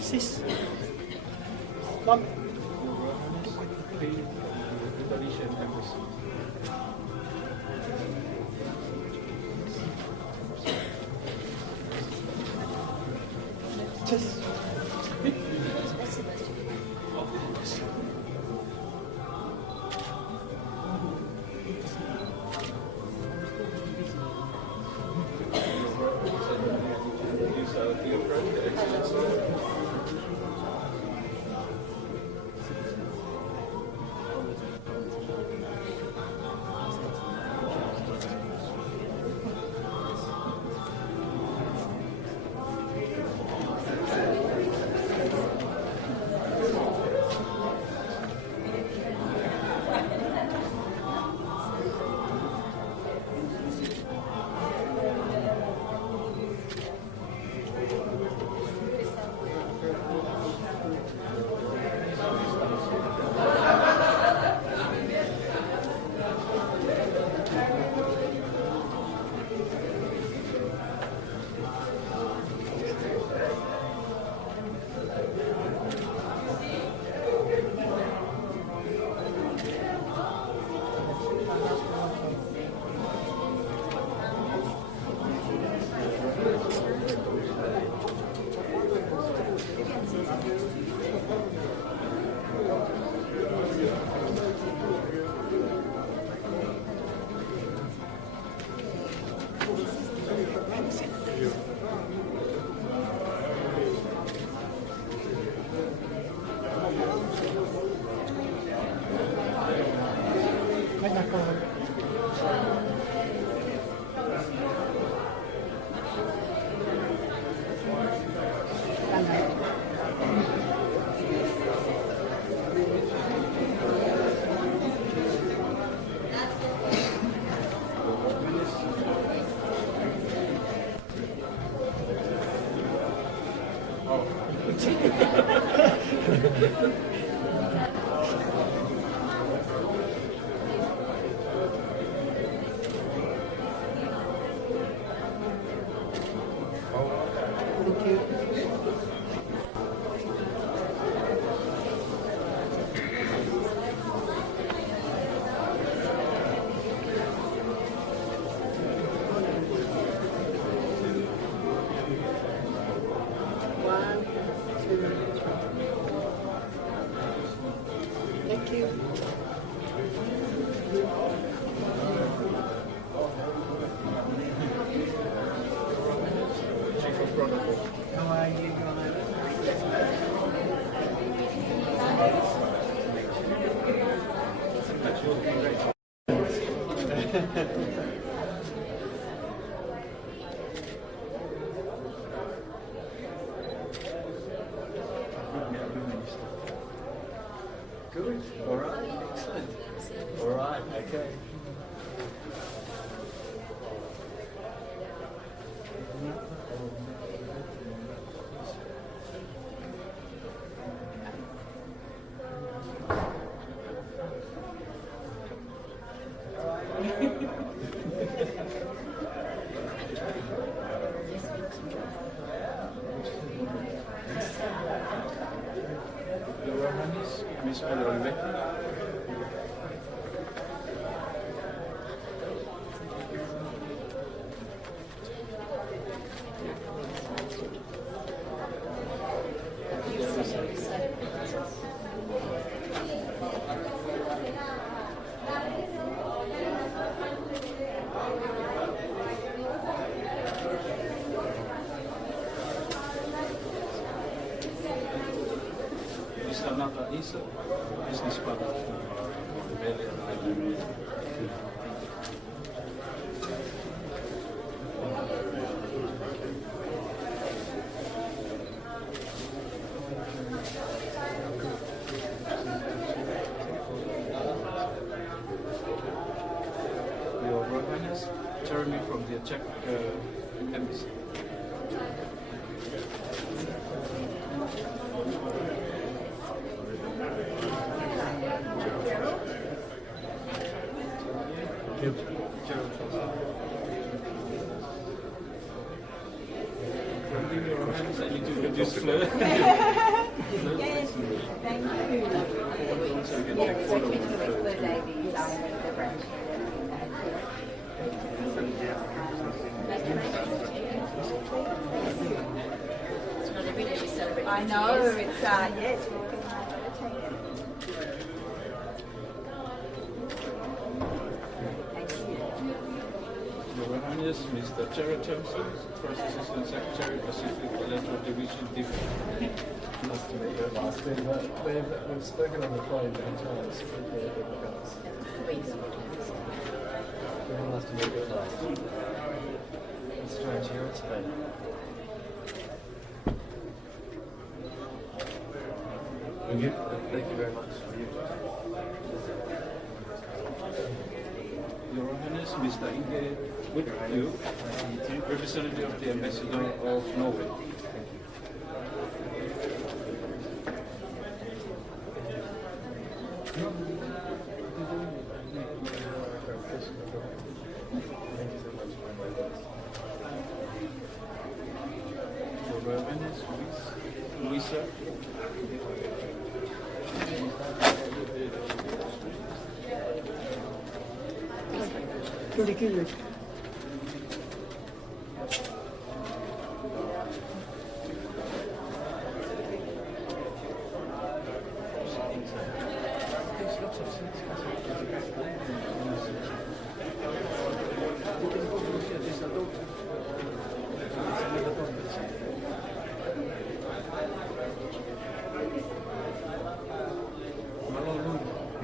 Six. Mom. Just. Good. All right. Excellent. All right. Okay. Isa, business partner from Meli and Latu. Your Royal Highness, Jeremy from the Czech Embassy. I need to introduce Fleur. Yes, thank you. So we can Yes, take we're photo taking with the Fleur. ladies, I am the branch. I know, it's, yes, we're looking hard to take it. Thank you. Your Royal Highness, Mr. Jared Thompson, First Assistant Secretary, Pacific Electoral Division. Nice to meet you at last. We've spoken on the phone many times. Very nice to meet you at last. It's strange here in Spain. Thank you. Thank you very much. Your Royal Highness, Mr. Inge with you, representative of the Ambassador of Norway. Your Royal Highness, Luisa.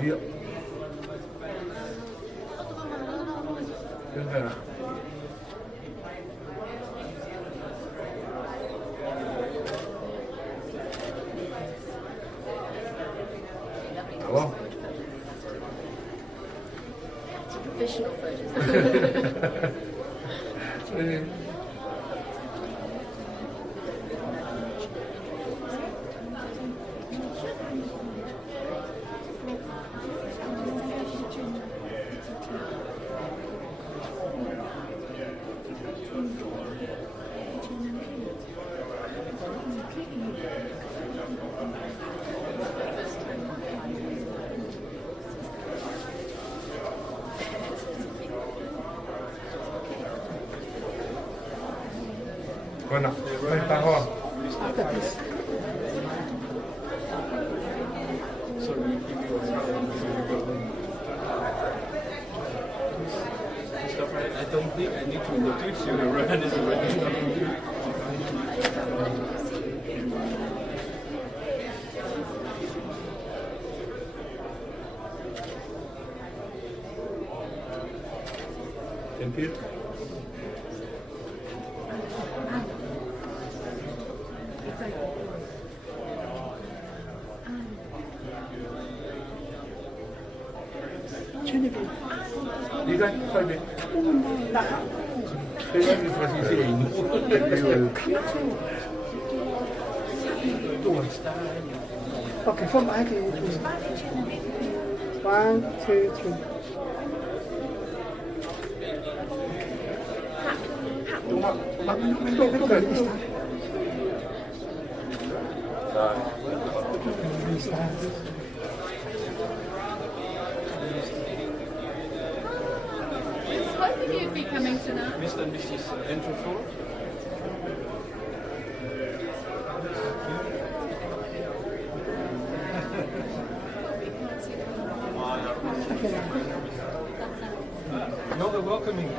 Ja. Hyvä. Hello. Professional photos. Bueno, Tuku'aho. Sorry, we keep you I don't think I need to introduce you. Your Royal Highness already. Thank you. Đi đây, thôi đi. Thế là cái phần gì gì Okay, from I can. 1, 2, 3. Đúng không? Tôi thích cười. Rồi. Hoping you'd be coming tonight. Mr. and Mrs. Enterford. You're the welcoming.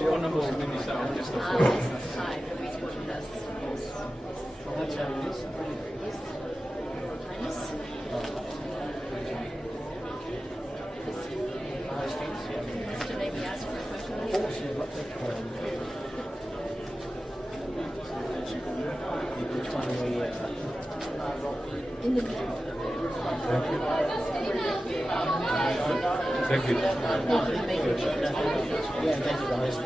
Your numbers are really sound just a Hi, the reason for this. That's how it is. Yes. Highness. Mr. Maybe ask for a question. In the middle. Thank you. Thank you for making it. Yeah, thank you guys.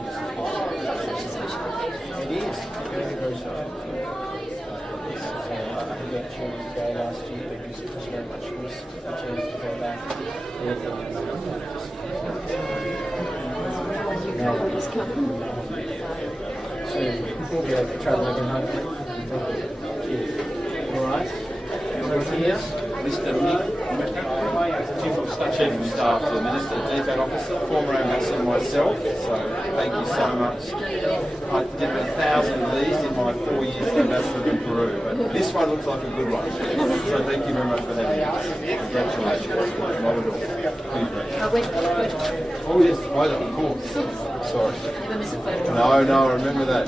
Such a special occasion. It is very, very special. I didn't choose to go last year because it was very much risk. I chose to go back. You always come. So we'll be able to travel again, hopefully. All right. Here, Mr. Nick Mecca, Chief of Staff, Chief of Staff to the Minister, Detail Officer, former ambassador myself, so thank you so much. I did 1,000 of these in my 4 years as ambassador in Peru, but this one looks like a good one. So thank you very much for having us. Congratulations. Not at all. Oh yes, photo, of course. Sorry. Never miss a photo. No, I remember that.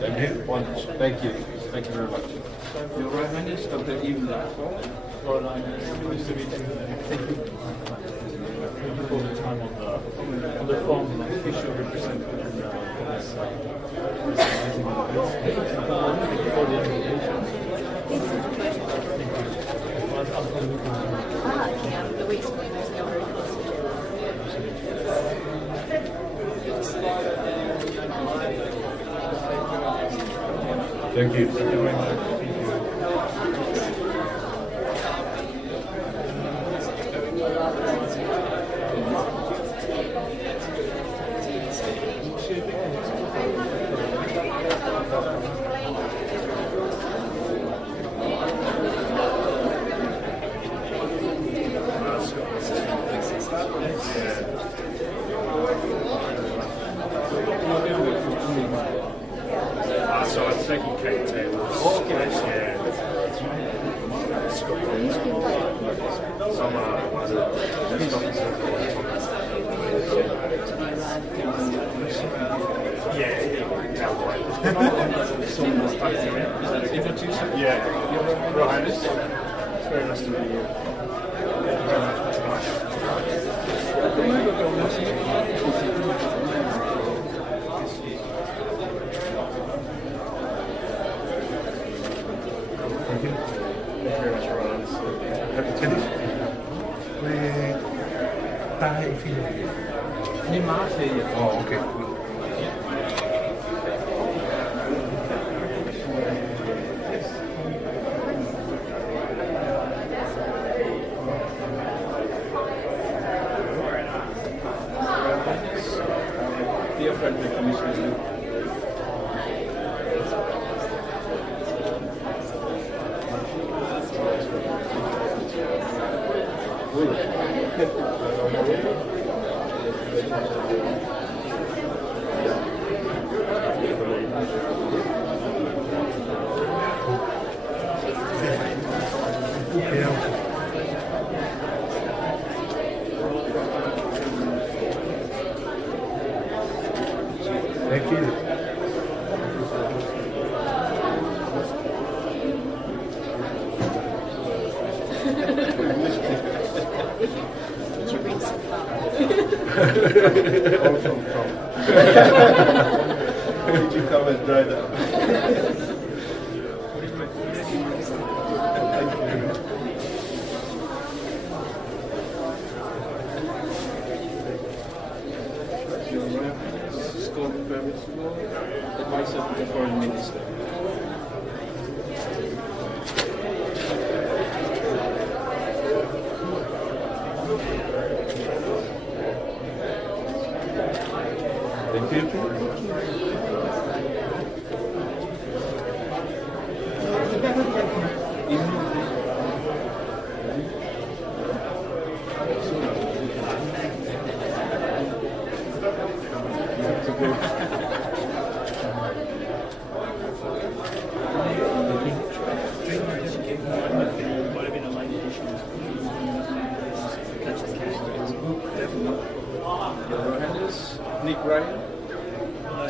Thank you. Wonderful. Thank you. Thank you very much. Your Royal Highness, Dr. Ibn Latu. Royal Highness, nice to meet you. Thank you. Thank you for the time on the phone, official representative in this amazing event. Thank you for the invitation. Thank you. Yeah, the week's going to be very close to Thank you. Thank you very much. Thank So I think cocktails. Okay. Yeah. Some one of the best officers. Yeah, cowboy. Yeah. Royal Highness. It's very nice to meet you. Thank you very much. Thank you very much, Royal Highness. Happy to meet you. これ大フィルム。に回していいよ。あ、OK。Dear friend, the Commissioner. Thank you. Did you bring some flour? Did you come and dry that? Scott Beresford, advisor to the Foreign Minister.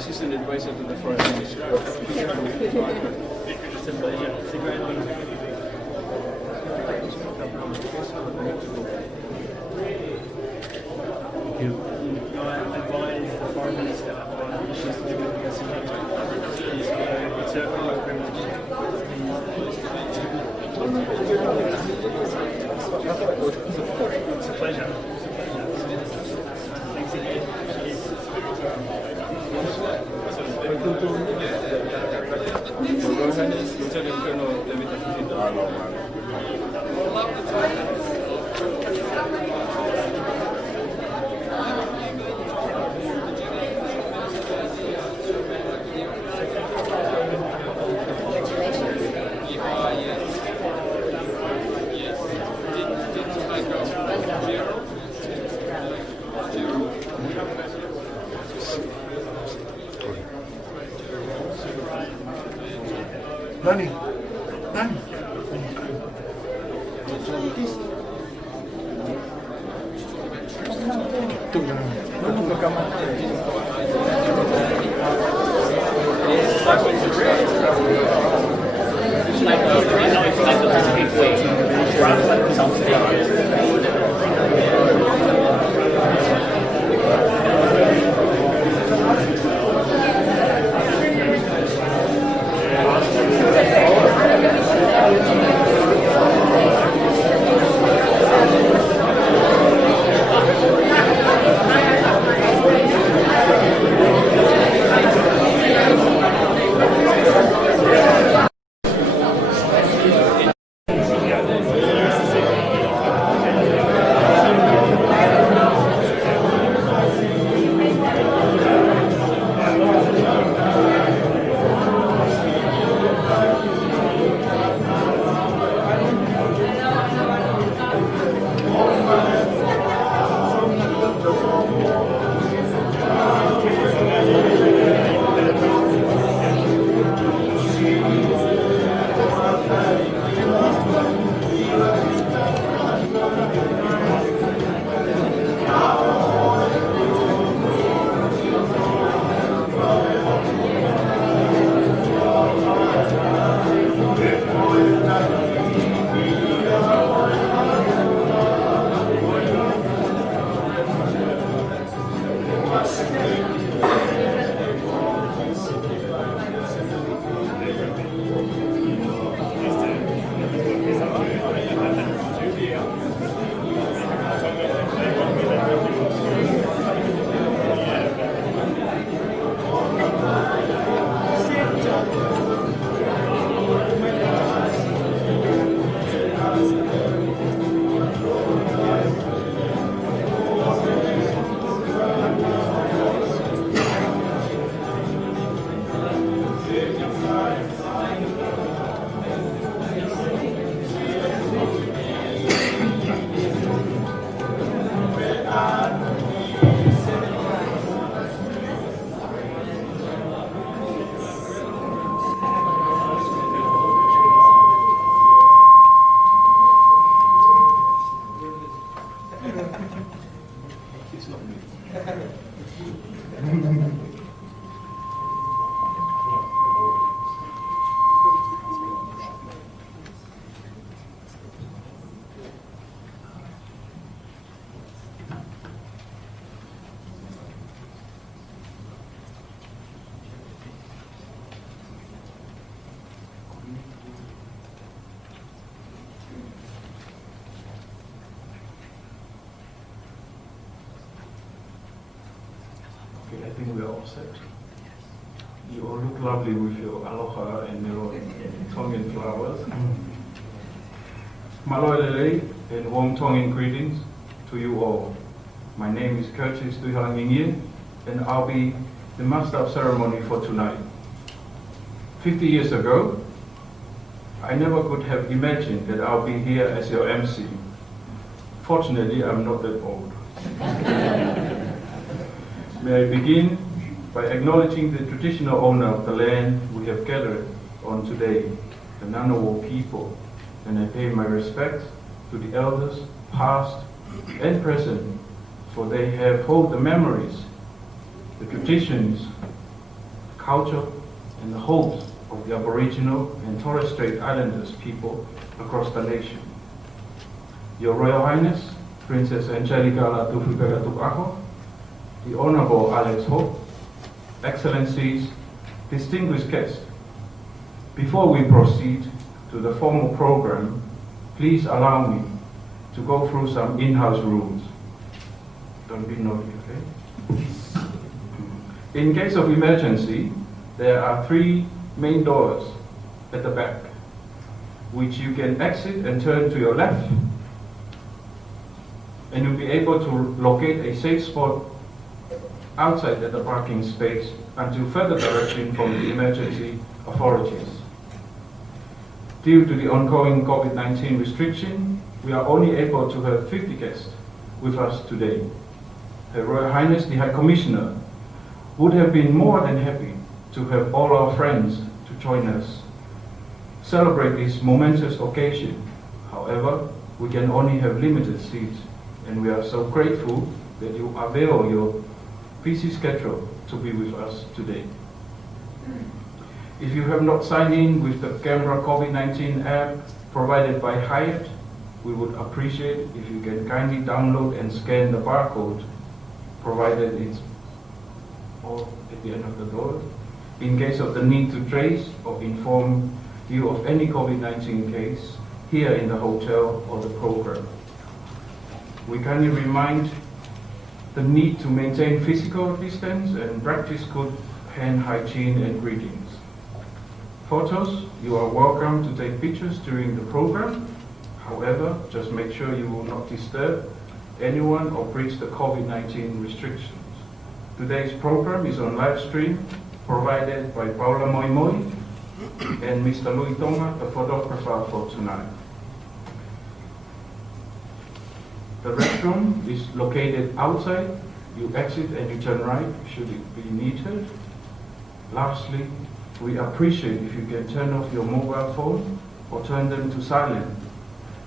Assistant Advisor to the Foreign Ministry. It's a pleasure. It's a great honor. Thank you. I advise the Foreign Minister on issues to do with the It's certainly my privilege. It's a pleasure. Thanks again. Nani? Nani? I think we're all set. You all look lovely with your aloha and your Tongan flowers. Maloelele and warm Tongan greetings to you all. My name is Curtis Tuku'aho, and I'll be the master of ceremony for tonight. 50 years ago, I never could have imagined that I'll be here as your MC. Fortunately, I'm not that old. May I begin by acknowledging the traditional owner of the land we have gathered on today, the Ngunnawal people, and I pay my respects to the elders, past and present, for they have hold the memories, the traditions, culture, and the hopes of the Aboriginal and Torres Strait Islanders people across the nation. Your Royal Highness, Princess Angelica Lātūfuipeka Tuku'aho, the Honourable Alex Hope, Excellencies, distinguished guests, before we proceed to the formal program, please allow me to go through some in-house rules. Don't be naughty, okay? In case of emergency, there are 3 main doors at the back, which you can exit and turn to your left, and you'll be able to locate a safe spot outside at the parking space until further direction from the emergency authorities. Due to the ongoing COVID-19 restriction, we are only able to have 50 guests with us today. Her Royal Highness, the High Commissioner, would have been more than happy to have all our friends to join us, celebrate this momentous occasion. However, we can only have limited seats, and we are so grateful that you avail your busy schedule to be with us today. If you have not signed in with the Canberra COVID-19 app provided by Hyatt, we would appreciate if you can kindly download and scan the barcode provided it's all at the end of the door, in case of the need to trace or inform you of any COVID-19 case here in the hotel or the program. We kindly remind the need to maintain physical distance and practice good hand hygiene and greetings. Photos, you are welcome to take pictures during the program. However, just make sure you will not disturb anyone or breach the COVID-19 restrictions. Today's program is on live stream provided by Paula Moimoi and Mr. Tonga, the photographer for tonight. The restroom is located outside. You exit and you turn right should it be needed. Lastly, we appreciate if you can turn off your mobile phone or turn them to silent.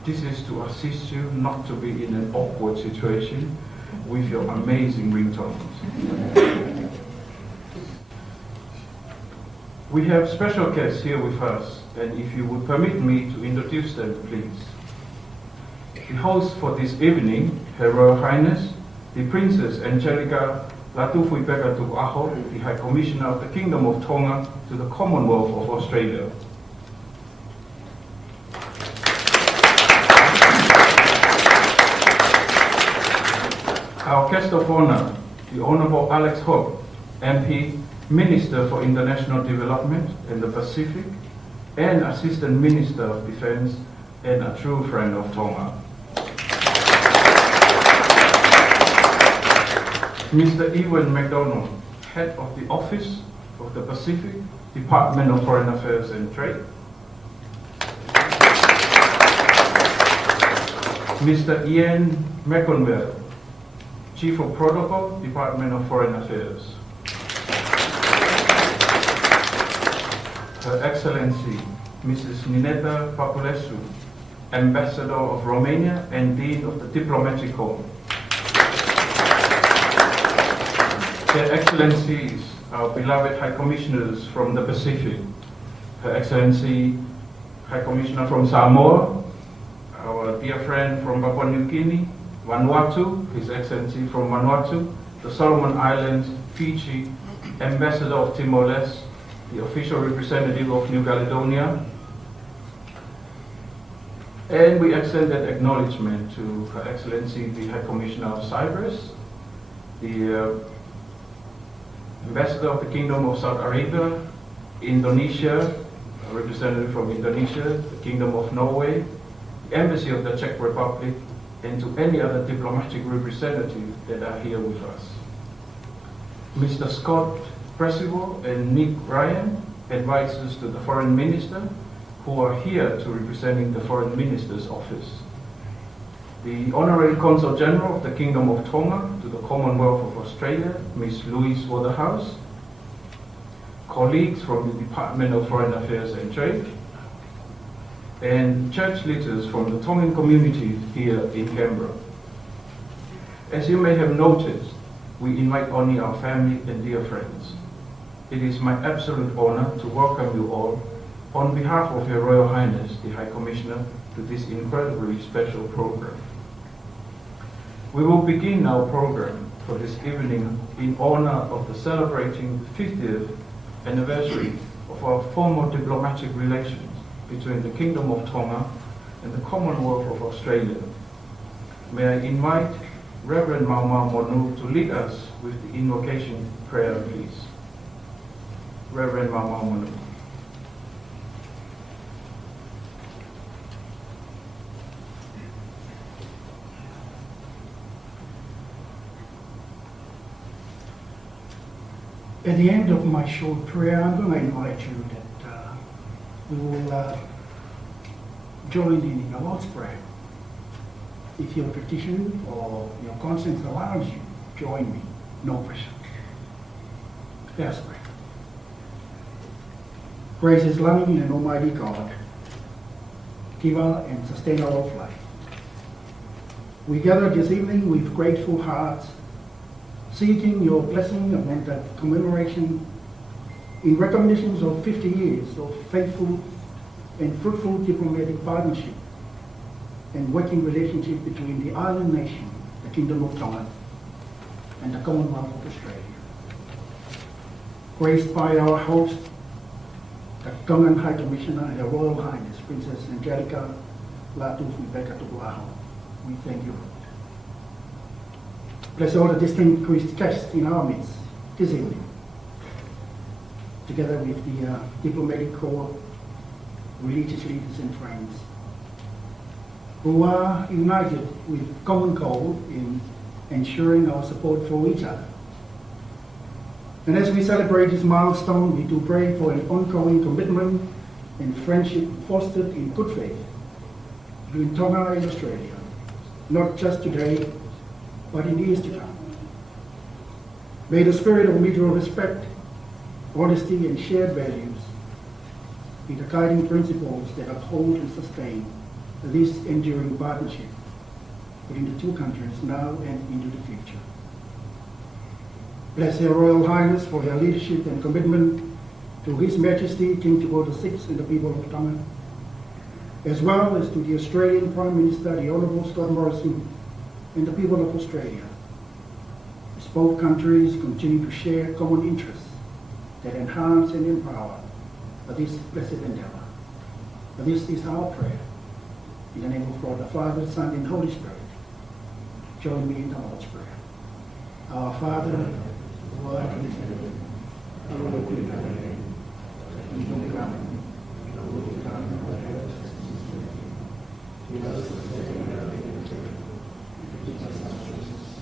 This is to assist you not to be in an awkward situation with your amazing ringtones. We have special guests here with us, and if you would permit me to introduce them, please. The host for this evening, Her Royal Highness, the Princess Angelica Lātūfuipeka Tuku'aho, the High Commissioner of the Kingdom of Tonga to the Commonwealth of Australia. Our guest of honor, the Honourable Alex Hope, MP, Minister for International Development and the Pacific, and Assistant Minister of Defence, and a true friend of Tonga. Mr. Ewan McDonald, Head of the Office of the Pacific, Department of Foreign Affairs and Trade. Mr. Ian McConwell, Chief of Protocol, Department of Foreign Affairs. Her Excellency, Mrs. Nineta Papulescu, Ambassador of Romania and Dean of the Diplomatic Corps. Their Excellencies, our beloved High Commissioners from the Pacific, Her Excellency, High Commissioner from Samoa, our dear friend from Papua New Guinea, Vanuatu, His Excellency from Vanuatu, the Solomon Islands, Fiji, Ambassador of Timor-Leste, the official representative of New Caledonia, and we extend that acknowledgement to Her Excellency, the High Commissioner of Cyprus, the Ambassador of the Kingdom of Saudi Arabia, Indonesia, a representative from Indonesia, the Kingdom of Norway, the Embassy of the Czech Republic, and to any other diplomatic representative that are here with us. Mr. Scott Percival and Nick Ryan, advisors to the Foreign Minister, who are here to representing the Foreign Minister's office. The Honorary Consul General of the Kingdom of Tonga to the Commonwealth of Australia, Ms. Louise Waterhouse, colleagues from the Department of Foreign Affairs and Trade, and church leaders from the Tongan community here in Canberra. As you may have noticed, we invite only our family and dear friends. It is my absolute honor to welcome you all on behalf of Your Royal Highness, the High Commissioner, to this incredibly special program. We will begin our program for this evening in honor of the celebrating 50th anniversary of our formal diplomatic relations between the Kingdom of Tonga and the Commonwealth of Australia. May I invite Reverend Mauma Monu to lead us with the invocation prayer, please. Reverend Mauma Monu. At the end of my short prayer, I'm going to invite you that we will join in the Lord's Prayer. If your petition or your conscience allows you, join me. No pressure. Let's pray. Gracious, loving, and almighty God, giver and sustainer of life, we gather this evening with grateful hearts, seeking your blessing upon the commemoration in recognition of 50 years of faithful and fruitful diplomatic partnership and working relationship between the island nation, the Kingdom of Tonga, and the Commonwealth of Australia. Graced by our host, the Tongan High Commissioner, Her Royal Highness, Princess Angelica, Lātūfuipeka, Tuku'aho, we thank you. Bless all the distinguished guests in our midst this evening, together with the diplomatic corps, religious leaders and friends, who are united with common goal in ensuring our support for each other. And as we celebrate this milestone, we do pray for an ongoing commitment and friendship fostered in good faith between Tonga and Australia, not just today, but in years to come. May the spirit of mutual respect, honesty, and shared values be the guiding principles that uphold and sustain this enduring partnership between the two countries now and into the future. Bless Her Royal Highness for her leadership and commitment to His Majesty King Tuku'aho VI and the people of Tonga, as well as to the Australian Prime Minister, the Honourable Scott Morrison, and the people of Australia, as both countries continue to share common interests that enhance and empower this blessed endeavour. This is our prayer. In the name of God, the Father, Son, and Holy Spirit. Join me in the Lord's Prayer. Our Father, who art in heaven, hallowed be thy name. Thy kingdom come, thy will be done on earth as it is in heaven. Give us this day our daily bread. Forgive us our trespasses,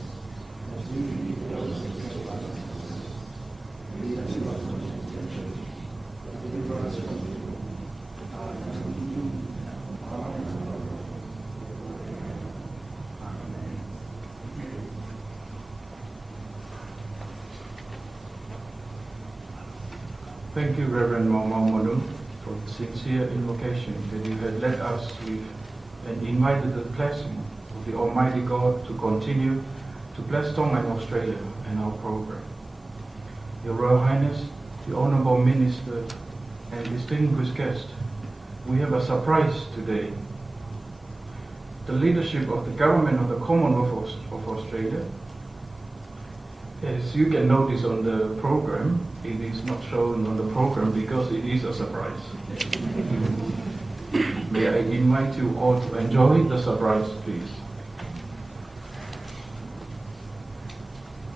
as we forgive those who trespass against us. Lead us not into temptation, but deliver us from evil. For thine is the kingdom, and the power, and the glory. Amen. Thank you, Reverend Mauma Monu, for the sincere invocation that you had led us with and invited the blessing of the Almighty God to continue to bless Tonga and Australia and our program. Your Royal Highness, the Honourable Minister, and distinguished guests, we have a surprise today. The leadership of the government of the Commonwealth of Australia, as you can notice on the program, it is not shown on the program because it is a surprise. May I invite you all to enjoy the surprise, please.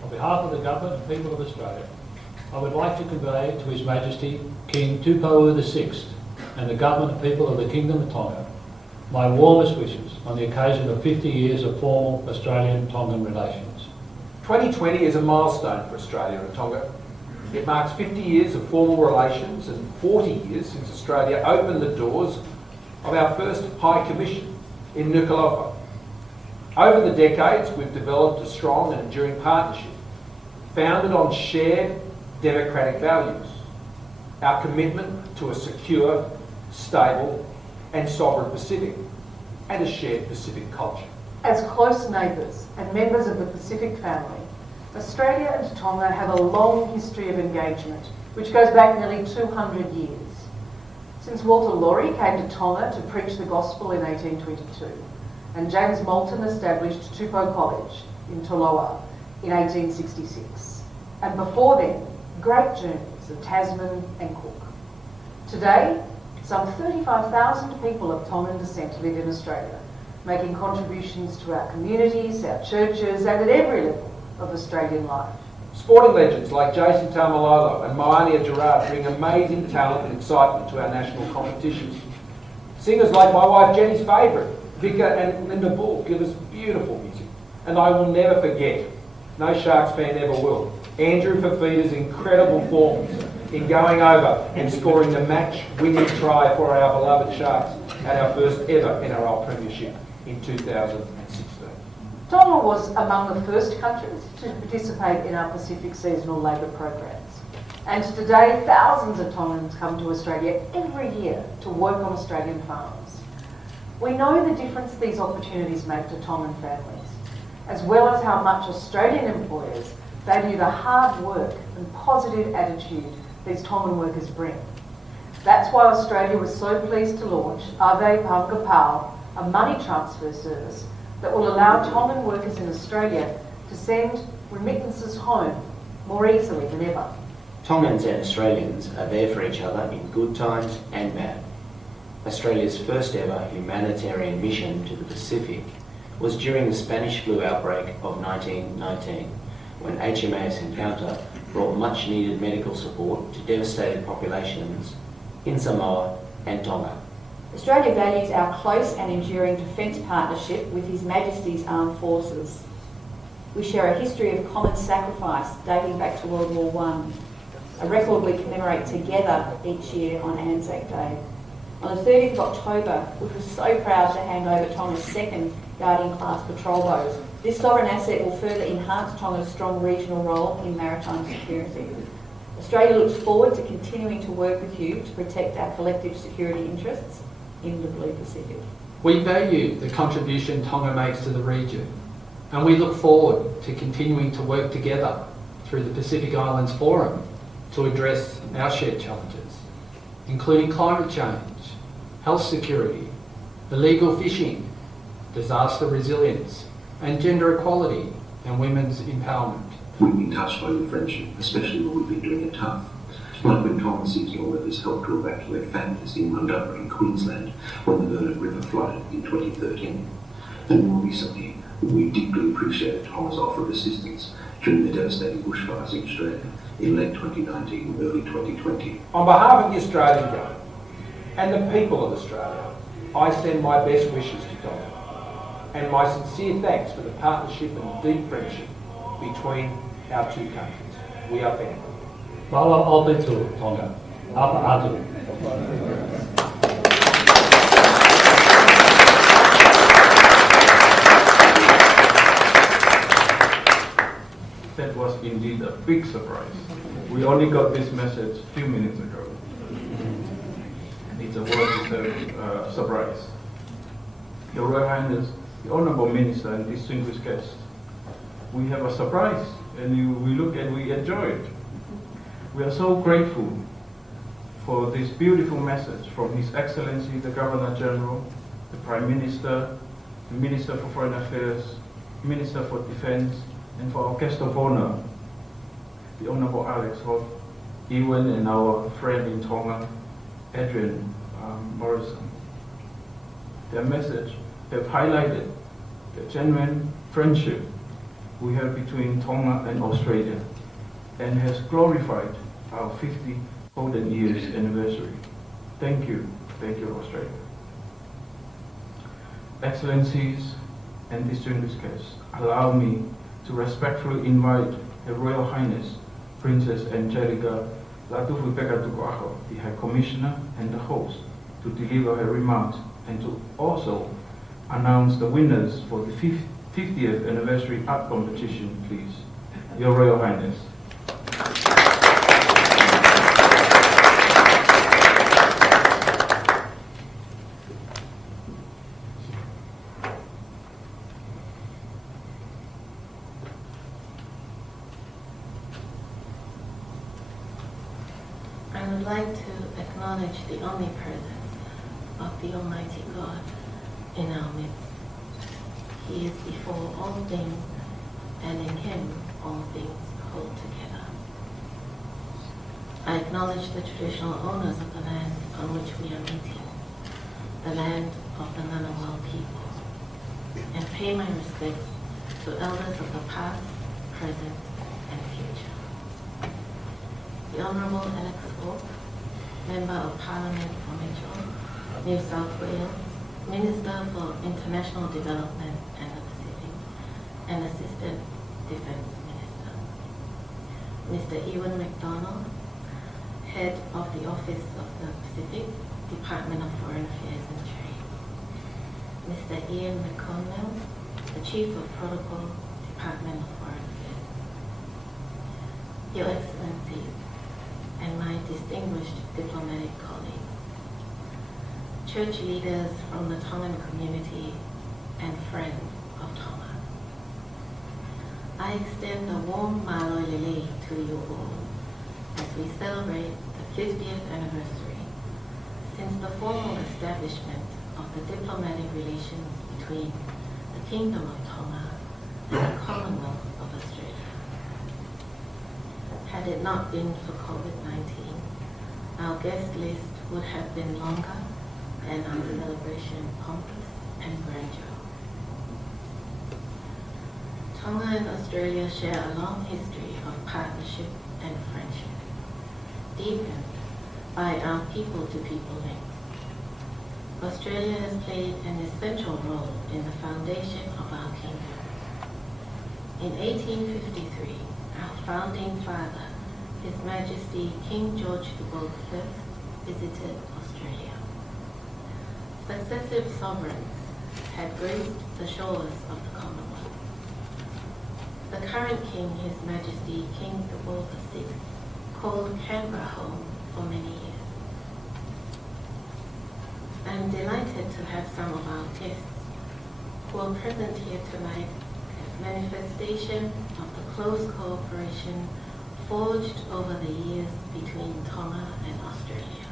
On behalf of the government and people of Australia, I would like to convey to His Majesty King Tuku'aho VI and the government and people of the Kingdom of Tonga my warmest wishes on the occasion of 50 years of formal Australian-Tongan relations. 2020 is a milestone for Australia and Tonga. It marks 50 years of formal relations and 40 years since Australia opened the doors of our first High Commission in Nuku'aho. Over the decades, we've developed a strong and enduring partnership founded on shared democratic values, our commitment to a secure, stable and sovereign Pacific, and a shared Pacific culture. As close neighbours and members of the Pacific family, Australia and Tonga have a long history of engagement, which goes back nearly 200 years. Since Walter Laurie came to Tonga to preach the gospel in 1822, and James Moulton established Tuku'aho College in Toloa in 1866, and before then, great journeys of Tasman and Cook. Today, some 35,000 people of Tongan descent live in Australia, making contributions to our communities, our churches, and at every level of Australian life. Sporting legends like Jason Taumalolo and Moania Gerard bring amazing talent and excitement to our national competitions. Singers like my wife Jenny's favourite, Vika and Linda Bull, give us beautiful music. And I will never forget, no Sharks fan ever will, Andrew Fafita's incredible form in going over and scoring the match-winning try for our beloved Sharks at our first ever NRL Premiership in 2016. Tonga was among the first countries to participate in our Pacific seasonal labour programs. And today, thousands of Tongans come to Australia every year to work on Australian farms. We know the difference these opportunities make to Tongan families, as well as how much Australian employers value the hard work and positive attitude these Tongan workers bring. That's why Australia was so pleased to launch Ave Pangapau, a money transfer service that will allow Tongan workers in Australia to send remittances home more easily than ever. Tongans and Australians are there for each other in good times and bad. Australia's first ever humanitarian mission to the Pacific was during the Spanish flu outbreak of 1919, when HMAS Encounter brought much needed medical support to devastated populations in Samoa and Tonga. Australia values our close and enduring defence partnership with His Majesty's Armed Forces. We share a history of common sacrifice dating back to World War I, a record we commemorate together each year on Anzac Day. On the 30th of October, we were so proud to hand over Tonga's second Guardian-class patrol boat. This sovereign asset will further enhance Tonga's strong regional role in maritime security. Australia looks forward to continuing to work with you to protect our collective security interests in the Blue Pacific. We value the contribution Tonga makes to the region, and we look forward to continuing to work together through the Pacific Islands Forum to address our shared challenges, including climate change, health security, illegal fishing, disaster resilience, and gender equality and women's empowerment. We've been touched by your friendship, especially when we've been doing it tough. Like when Tongan seasonal workers helped to evacuate families in Mundara in Queensland when the Burnett River flooded in 2013. And more recently, we deeply appreciated Tonga's offer of assistance during the devastating bushfires in Australia in late 2019 and early 2020. On behalf of the Australian government and the people of Australia, I send my best wishes to Tonga and my sincere thanks for the partnership and deep friendship between our two countries. We are family. Paula Alberto Tonga, Apa Atu. That was indeed a big surprise. We only got this message a few minutes ago. It's a well-deserved surprise. Your Royal Highness, the Honourable Minister and distinguished guests, we have a surprise and we look and we enjoy it. We are so grateful for this beautiful message from His Excellency the Governor-General, the Prime Minister, the Minister for Foreign Affairs, Minister for Defence, and for our guest of honour, the Honourable Alex Hoff, Ewan and our friend in Tonga, Adrian Morrison. Their message have highlighted the genuine friendship we have between Tonga and Australia and has glorified our 50 golden years anniversary. Thank you Australia. Excellencies and distinguished guests, allow me to respectfully invite Her Royal Highness Princess Angelica, Lātūfuipeka Tuku'aho, the High Commissioner and the host, to deliver her remarks and to also announce the winners for the 50th anniversary art competition, please. Your Royal Highness. I would like to acknowledge the omnipresence of the Almighty God in our midst. He is before all things, and in Him all things hold together. I acknowledge the traditional owners of the land on which we are meeting, the land of the Ngunnawal people, and pay my respects to elders of the past, present, and future. The Honourable Alex Oak, Member of Parliament for Mitchell, New South Wales, Minister for International Development and the Pacific, and Assistant Defence Minister. Mr. Ewan MacDonald, Head of the Office of the Pacific, Department of Foreign Affairs and Trade. Mr. Ian McConnell, the Chief of Protocol, Department of Foreign Affairs. Your Excellencies, and my distinguished diplomatic colleagues, church leaders from the Tongan community, and friends of Tonga. I extend a warm malo lele to you all as we celebrate the 50th anniversary since the formal establishment of the diplomatic relations between the Kingdom of Tonga and the Commonwealth of Australia. Had it not been for COVID-19, our guest list would have been longer and our celebration pompous and grandeur. Tonga and Australia share a long history of partnership and friendship, deepened by our people-to-people links. Australia has played an essential role in the foundation of our kingdom. In 1853, our founding father, His Majesty King George V, visited Australia. Successive sovereigns had graced the shores of the Commonwealth. The current King, His Majesty King VI, called Canberra home for many years. I am delighted to have some of our guests who are present here tonight as manifestation of the close cooperation forged over the years between Tonga and Australia.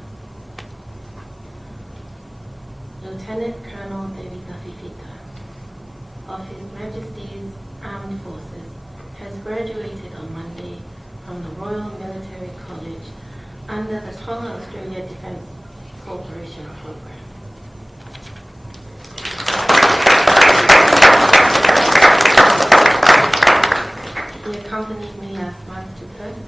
Lieutenant Colonel Lātūfuipeka of His Majesty's Armed Forces has graduated on Monday from the Royal Military College under the Tonga-Australia Defence Cooperation Program. He accompanied me last month to Perth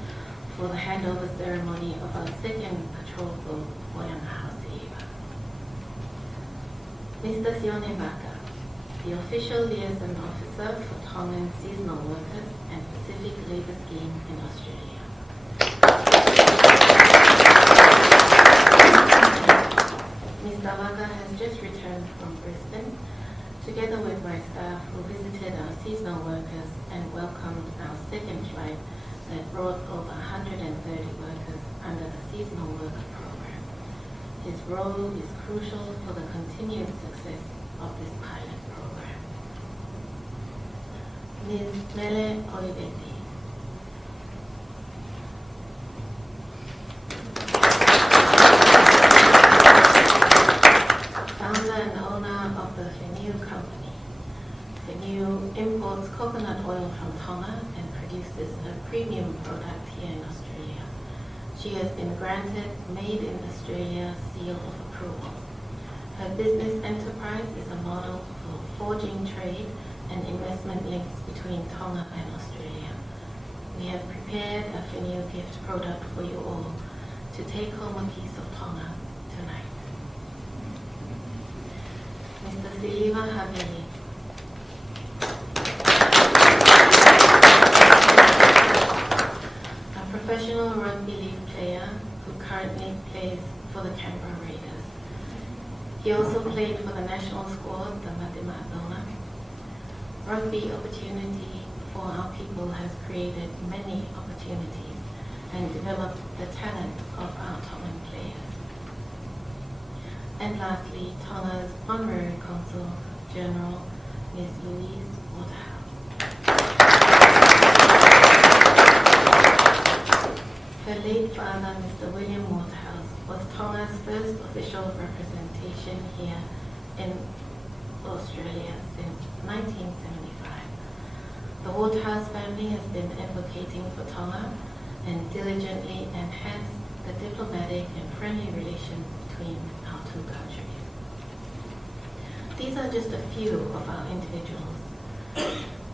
for the handover ceremony of our second patrol boat, Moimoi. Mr. Sione Maka, the official liaison officer for Tongan seasonal workers and Pacific Labour Scheme in Australia. Mr. Maka has just returned from Brisbane, together with my staff who visited our seasonal workers and welcomed our second flight that brought over 130 workers under the seasonal worker program. His role is crucial for the continued success of this pilot program. Ms. Mele Oibeti. Founder and owner of the Whenua Company. Whenua imports coconut oil from Tonga and produces a premium product here in Australia. She has been granted Made in Australia seal of approval. Her business enterprise is a model for forging trade and investment links between Tonga and Australia. We have prepared a Whenua gift product for you all to take home a piece of Tonga tonight. Mr. Siliva Haveli. A currently plays for the Canberra Raiders. He also played for the national squad, the Matimatola. Rugby opportunity for our people has created many opportunities and developed the talent of our Tongan players. And lastly, Tonga's Honorary Consul General, Ms. Louise Waterhouse. Her late father, Mr. William Waterhouse, was Tonga's first official representation here in Australia since 1975. The Waterhouse family has been advocating for Tonga and diligently enhanced the diplomatic and friendly relations between our two countries. These are just a few of our individuals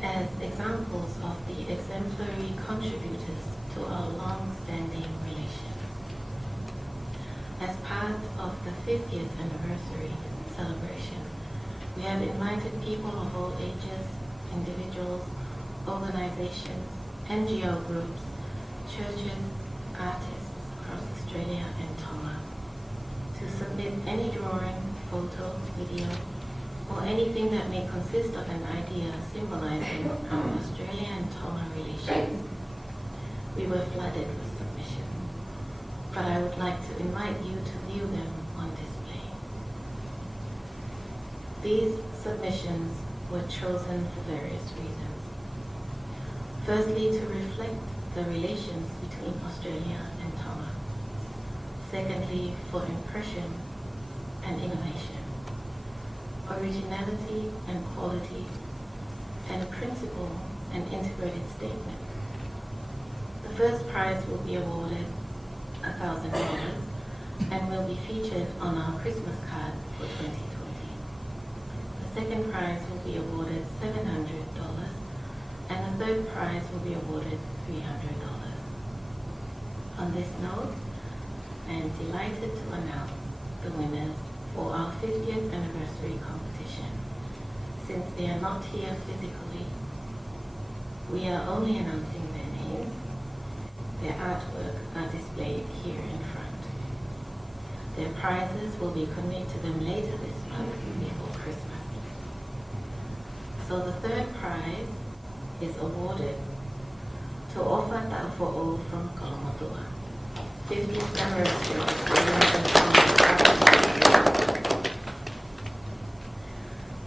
as examples of the exemplary contributors to our long-standing relations. As part of the 50th anniversary celebration, we have invited people of all ages, individuals, organizations, NGO groups, churches, artists across Australia and Tonga to submit any drawing, photo, video, or anything that may consist of an idea symbolizing our Australia and Tonga relations. We were flooded with submissions, but I would like to invite you to view them on display. These submissions were chosen for various reasons. Firstly, to reflect the relations between Australia and Tonga. Secondly, for impression and innovation, originality and quality, and principle and integrated statement. The first prize will be awarded $1,000 and will be featured on our Christmas card for 2020. The second prize will be awarded $700 and the third prize will be awarded $300. On this note, I am delighted to announce the winners for our 50th anniversary competition. Since they are not here physically, we are only announcing their names. Their artwork are displayed here in front. Their prizes will be conveyed to them later this month before Christmas. So the third prize is awarded to Ofa Ta'ufo'o from Kolomotua, 50th anniversary of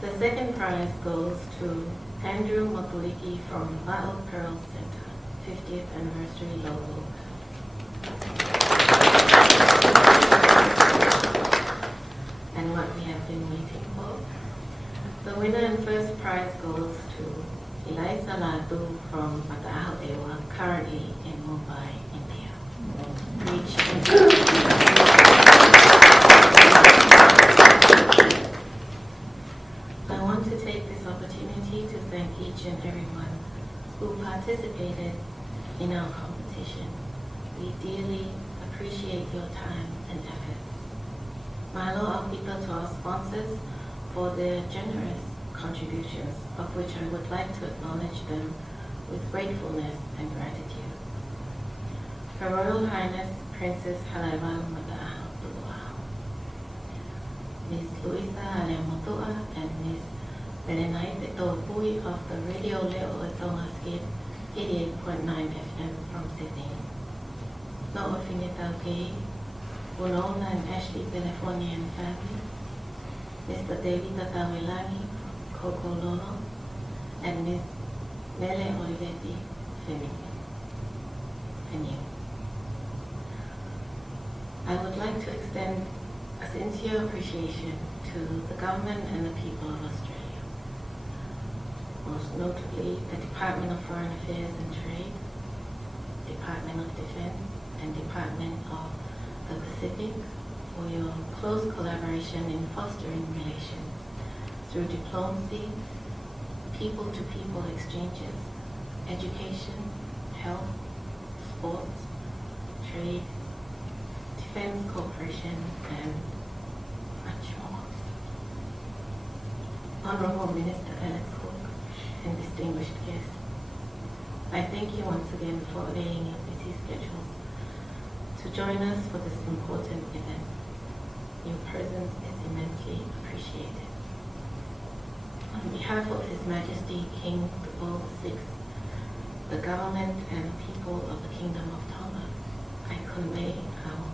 The second prize goes to Andrew Motuiki from La'o Pearl Center, 50th anniversary logo. And what we have been waiting for. The winner and first prize goes to Eliza Latu from Tuku'aho, currently in Mumbai, India. I want to take this opportunity to thank each and everyone who participated in our competition. We dearly appreciate your time and effort. Mahalo Akita to our sponsors for their generous contributions, of which I would like to acknowledge them with gratefulness and gratitude. Her Royal Highness Princess Halaiwa Tuku'aho, Ms. Luisa Alemotua and Ms. Belenai Tetopui of the Radio Leo Tonga Skid 88.9 FM from Sydney. No Finitauke, Unona and Ashley California and family, Mr. David Tatawelani from Kokololo, and Ms. Mele Olivetti Fenu. I would like to extend a sincere appreciation to the government and the people of Australia, most notably the Department of Foreign Affairs and Trade, Department of Defense, and Department of the Pacific for your close collaboration in fostering relations through diplomacy, people-to-people exchanges, education, health, sports, trade, defense cooperation, and much more. Honorable Minister Alex Cook and distinguished guests, I thank you once again for availing your busy schedules to to join us for this important event. Your presence is immensely appreciated. On behalf of His Majesty King Tuku'aho VI, the government and people of the Kingdom of Tonga, I convey our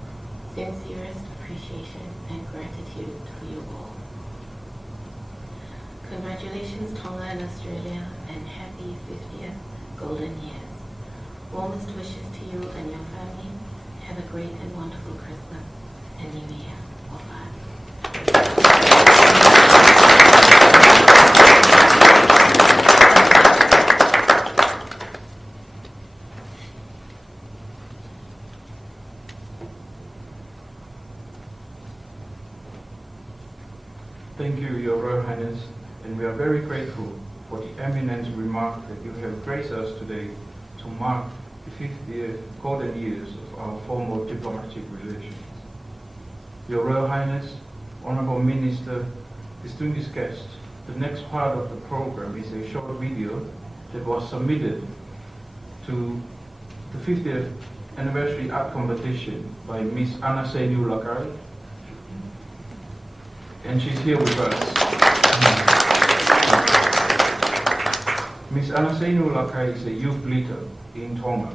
sincerest appreciation and gratitude to you all. Congratulations Tonga and Australia, and happy 50th golden years. Warmest wishes to you and your family. Have a great and wonderful Christmas and New Year. Thank you, Your Royal Highness, and we are very grateful for the eminent remark that you have graced us today to mark the 50th golden years of our formal diplomatic relations. Your Royal Highness, Honourable Minister, distinguished guests, the next part of the program is a short video that was submitted to the 50th anniversary art competition by Miss Angelika, and she's here with us. Miss Angelika is a youth leader in Tonga,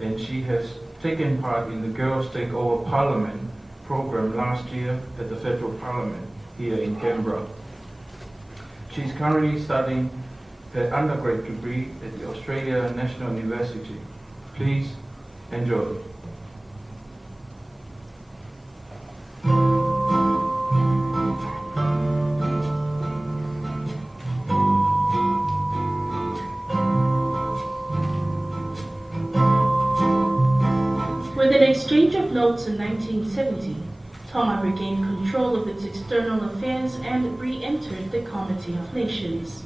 and she has taken part in the Girls Take Over Parliament program last year at the Federal Parliament here in Canberra. She's currently studying her undergraduate degree at the Australia National University. Please enjoy. With an exchange of notes in 1970, Tonga regained control of its external affairs and re-entered the Committee of Nations.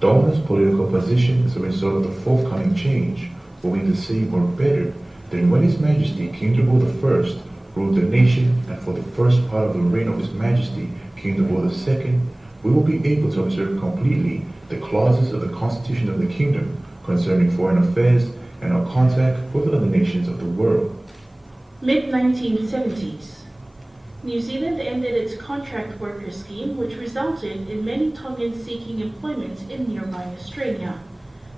Tonga's political position is a result of the forthcoming change, will be the same or better than when His Majesty King Tuku'aho I ruled the nation, and for the first part of the reign of His Majesty King Tuku'aho II, we will be able to observe completely the clauses of the Constitution of the Kingdom concerning foreign affairs and our contact with other nations of the world. Mid-1970s. New Zealand ended its contract worker scheme, which resulted in many Tongans seeking employment in nearby Australia.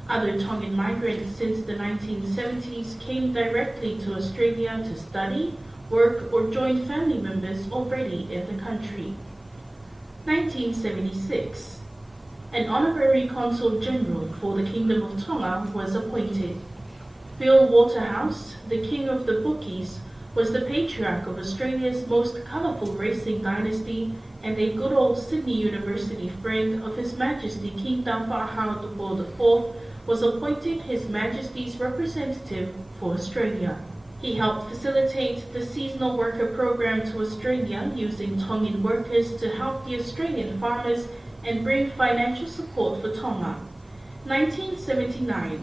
Other Tongan migrants since the 1970s came directly to Australia to study, work, or join family members already in the country. 1976. An honorary consul general for the Kingdom of Tonga was appointed. Bill Waterhouse, the king of the bookies, was the patriarch of Australia's most colourful racing dynasty and a good old Sydney University friend of His Majesty King Lātūfuipeka IV, was appointed His Majesty's representative for Australia. He helped facilitate the seasonal worker program to Australia using Tongan workers to help the Australian farmers and bring financial support for Tonga. 1979.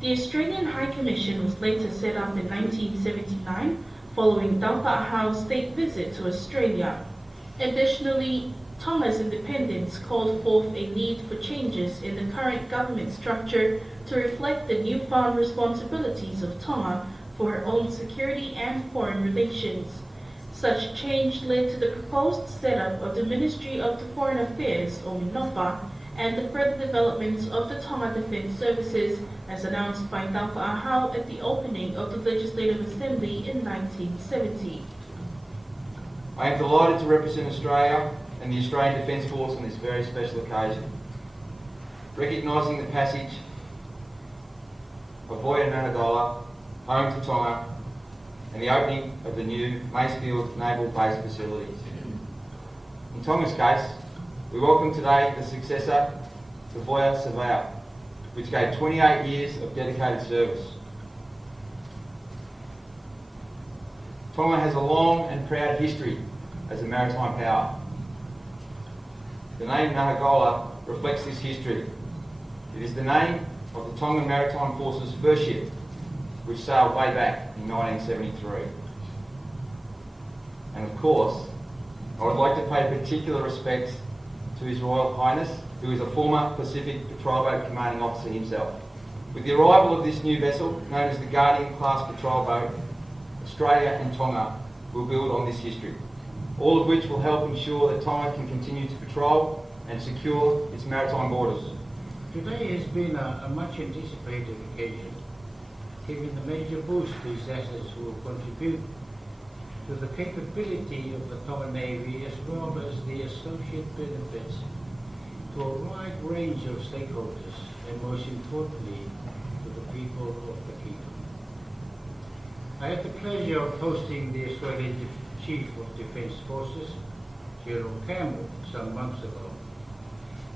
The Australian High Commission was later set up in 1979 following Tuku'aho's state visit to Australia. Additionally, Tonga's independence called forth a need for changes in the current government structure to reflect the newfound responsibilities of Tonga for her own security and foreign relations. Such change led to the proposed setup of the Ministry of the Foreign Affairs, or MINOFA, and the further development of the Tonga Defence Services, as announced by Tuku'aho at the opening of the Legislative Assembly in 1970. I am delighted to represent Australia and the Australian Defence Force on this very special occasion. Recognising the passage of Voya Nanagola, home to Tonga, and the opening of the new Masefield Naval Base facilities. In Tonga's case, we welcome today the successor to Voya Savao, which gave 28 years of dedicated service. Tonga has a long and proud history as a maritime power. The name Nanagola reflects this history. It is the name of the Tongan Maritime Force's first ship, which sailed way back in 1973. And of course, I would like to pay particular respects to His Royal Highness, who is a former Pacific Patrol Boat Commanding Officer himself. With the arrival of this new vessel, known as the Guardian Class Patrol Boat, Australia and Tonga will build on this history, all of which will help ensure that Tonga can continue to patrol and secure its maritime borders. Today has been a much anticipated occasion, given the major boost these assets will contribute to the capability of the Tonga Navy as well as the associate benefits to a wide range of stakeholders and most importantly to the people of the Kingdom. I had the pleasure of hosting the Australian Chief of Defence Forces, General Campbell, some months ago.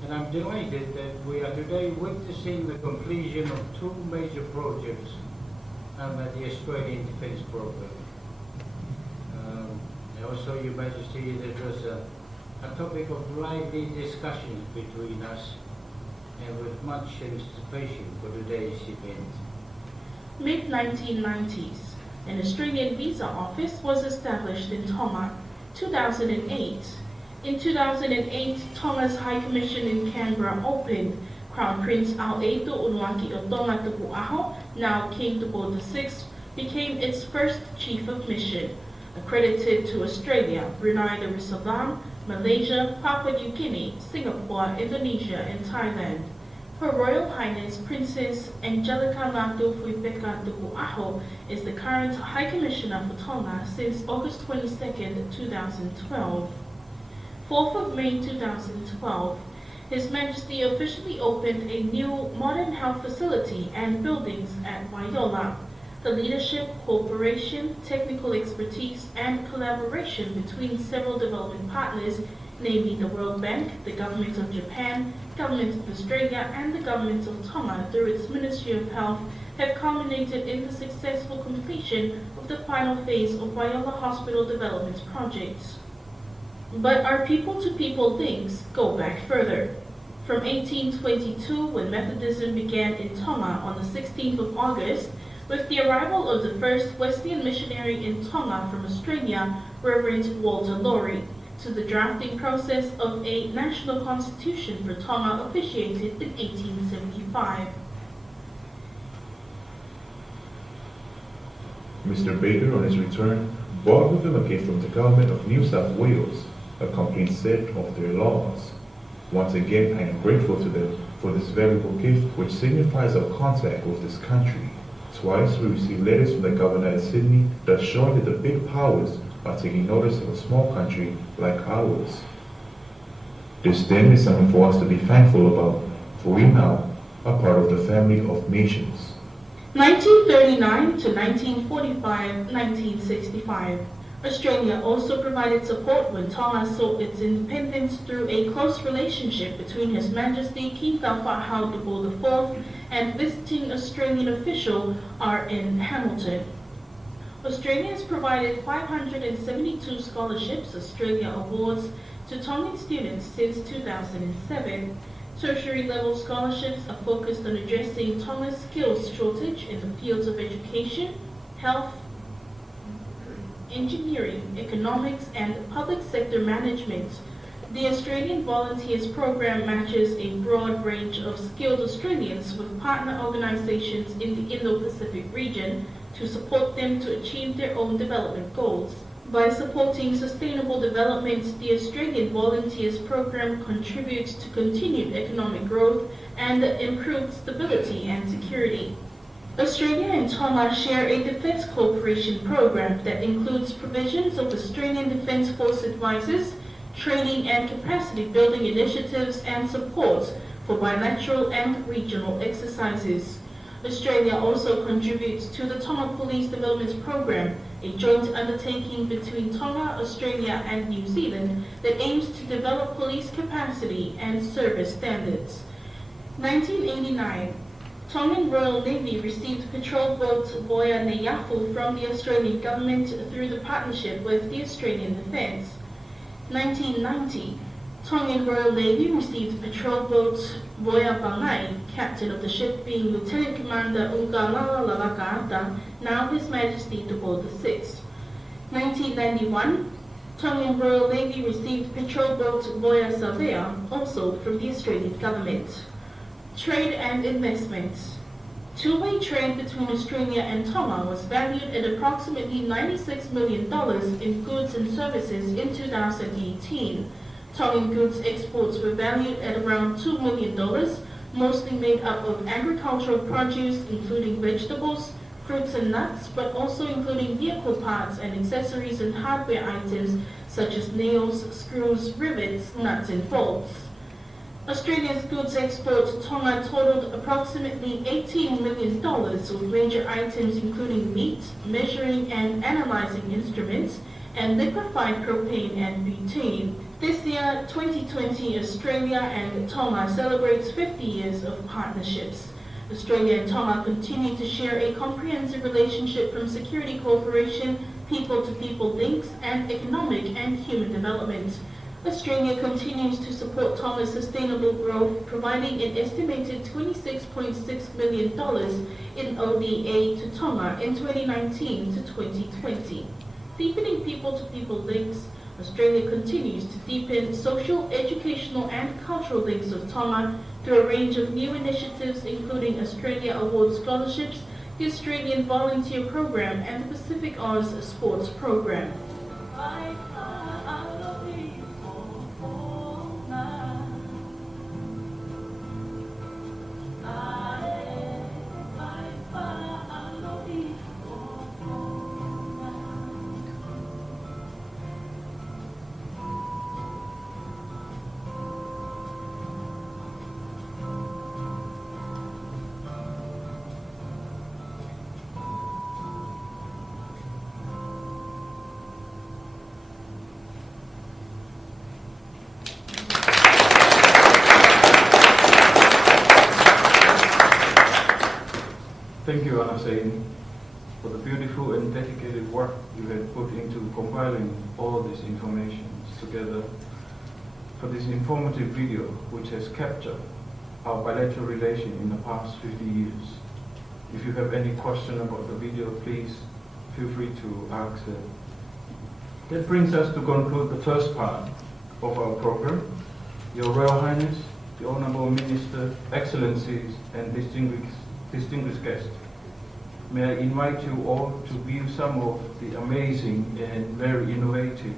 And I'm delighted that we are today witnessing the completion of two major projects under the Australian Defence Programme. Also, Your Majesty, there was a topic of lively discussions between us and with much anticipation for today's event. Mid-1990s, an Australian visa office was established in Tonga. 2008. In 2008, Tonga's High Commission in Canberra opened. Crown Prince Au'etu Unuaki o Tonga Tuku'aho, now King Tuku'aho VI, became its first Chief of Mission, accredited to Australia, Brunei Darussalam, Malaysia, Papua New Guinea, Singapore, Indonesia, and Thailand. Her Royal Highness Princess Angelica Lātūfuipeka Tuku'aho is the current High Commissioner for Tonga since August 22, 2012. 4th of May 2012, His Majesty officially opened a new modern health facility and buildings at Waiora. The leadership, cooperation, technical expertise, and collaboration between several development partners, namely the World Bank, the Government of Japan, Government of Australia, and the Government of Tonga through its Ministry of Health, have culminated in the successful completion of the final phase of Waiora Hospital Development Project. But our people-to-people links go back further. From 1822, when Methodism began in Tonga on the 16th of August, with the arrival of the first Wesleyan missionary in Tonga from Australia, Reverend Walter Laurie, to the drafting process of a national constitution for Tonga officiated in 1875. Mr. Baker, on his return, brought with him a gift from the government of New South Wales, a complete set of their laws. Once again, I am grateful to them for this valuable gift which signifies our contact with this country. Twice we received letters from the governor at Sydney that show that the big powers are taking notice of a small country like ours. This then is something for us to be thankful about, for we now are part of the family of nations. 1939 to 1945-1965. Australia also provided support when Tonga sought its independence through a close relationship between His Majesty King Tauwhahau Tuku'aho IV and visiting Australian official R.N. Hamilton. Australia has provided 572 scholarships, Australia Awards, to Tongan students since 2007. Tertiary level scholarships are focused on addressing Tonga's skills shortage in the fields of education, health, engineering, economics, and public sector management. The Australian Volunteers Program matches a broad range of skilled Australians with partner organizations in the Indo-Pacific region to support them to achieve their own development goals. By supporting sustainable development, the Australian Volunteers Program contributes to continued economic growth and improved stability and security. Australia and Tonga share a defence cooperation program that includes provisions of Australian Defence Force advisors, training and capacity building initiatives, and support for bilateral and regional exercises. Australia also contributes to the Tonga Police Development Program, a joint undertaking between Tonga, Australia, and New Zealand that aims to develop police capacity and service standards. 1989. Tongan Royal Navy received patrol boat Voya Neyafu from the Australian government through the partnership with the Australian Defence. 1990. Tongan Royal Navy received patrol boat Voya Bangai, captain of the ship being Lieutenant Commander Ungalala Lalakaata, now His Majesty Tuku'aho VI. 1991. Tongan Royal Navy received patrol boat Voya Savea, also from the Australian government. Trade and investments. Two-way trade between Australia and Tonga was valued at approximately $96 million in goods and services in 2018. Tongan goods exports were valued at around $2 million, mostly made up of agricultural produce, including vegetables, fruits and nuts, but also including vehicle parts and accessories and hardware items such as nails, screws, rivets, nuts and bolts. Australia's goods exports to Tonga totaled approximately $18 million, with major items including meat, measuring and analyzing instruments, and liquefied propane and butane. This year, 2020, Australia and Tonga celebrates 50 years of partnerships. Australia and Tonga continue to share a comprehensive relationship from security cooperation, people-to-people links, and economic and human development. Australia continues to support Tonga's sustainable growth, providing an estimated $26.6 million in ODA to Tonga in 2019 to 2020. Deepening people-to-people links, Australia continues to deepen social, educational and cultural links with Tonga through a range of new initiatives including Australia Awards Scholarships, the Australian Volunteer Program and the Pacific Oz Sports Program. Thank you, Anasain, for the beautiful and dedicated work you have put into compiling all this information together for this informative video which has captured our bilateral relation in the past 50 years. If you have any question about the video, please feel free to ask it. That brings us to conclude the first part of our program. Your Royal Highness, the Honourable Minister, Excellencies and distinguished guests, may I invite you all to view some of the amazing and very innovative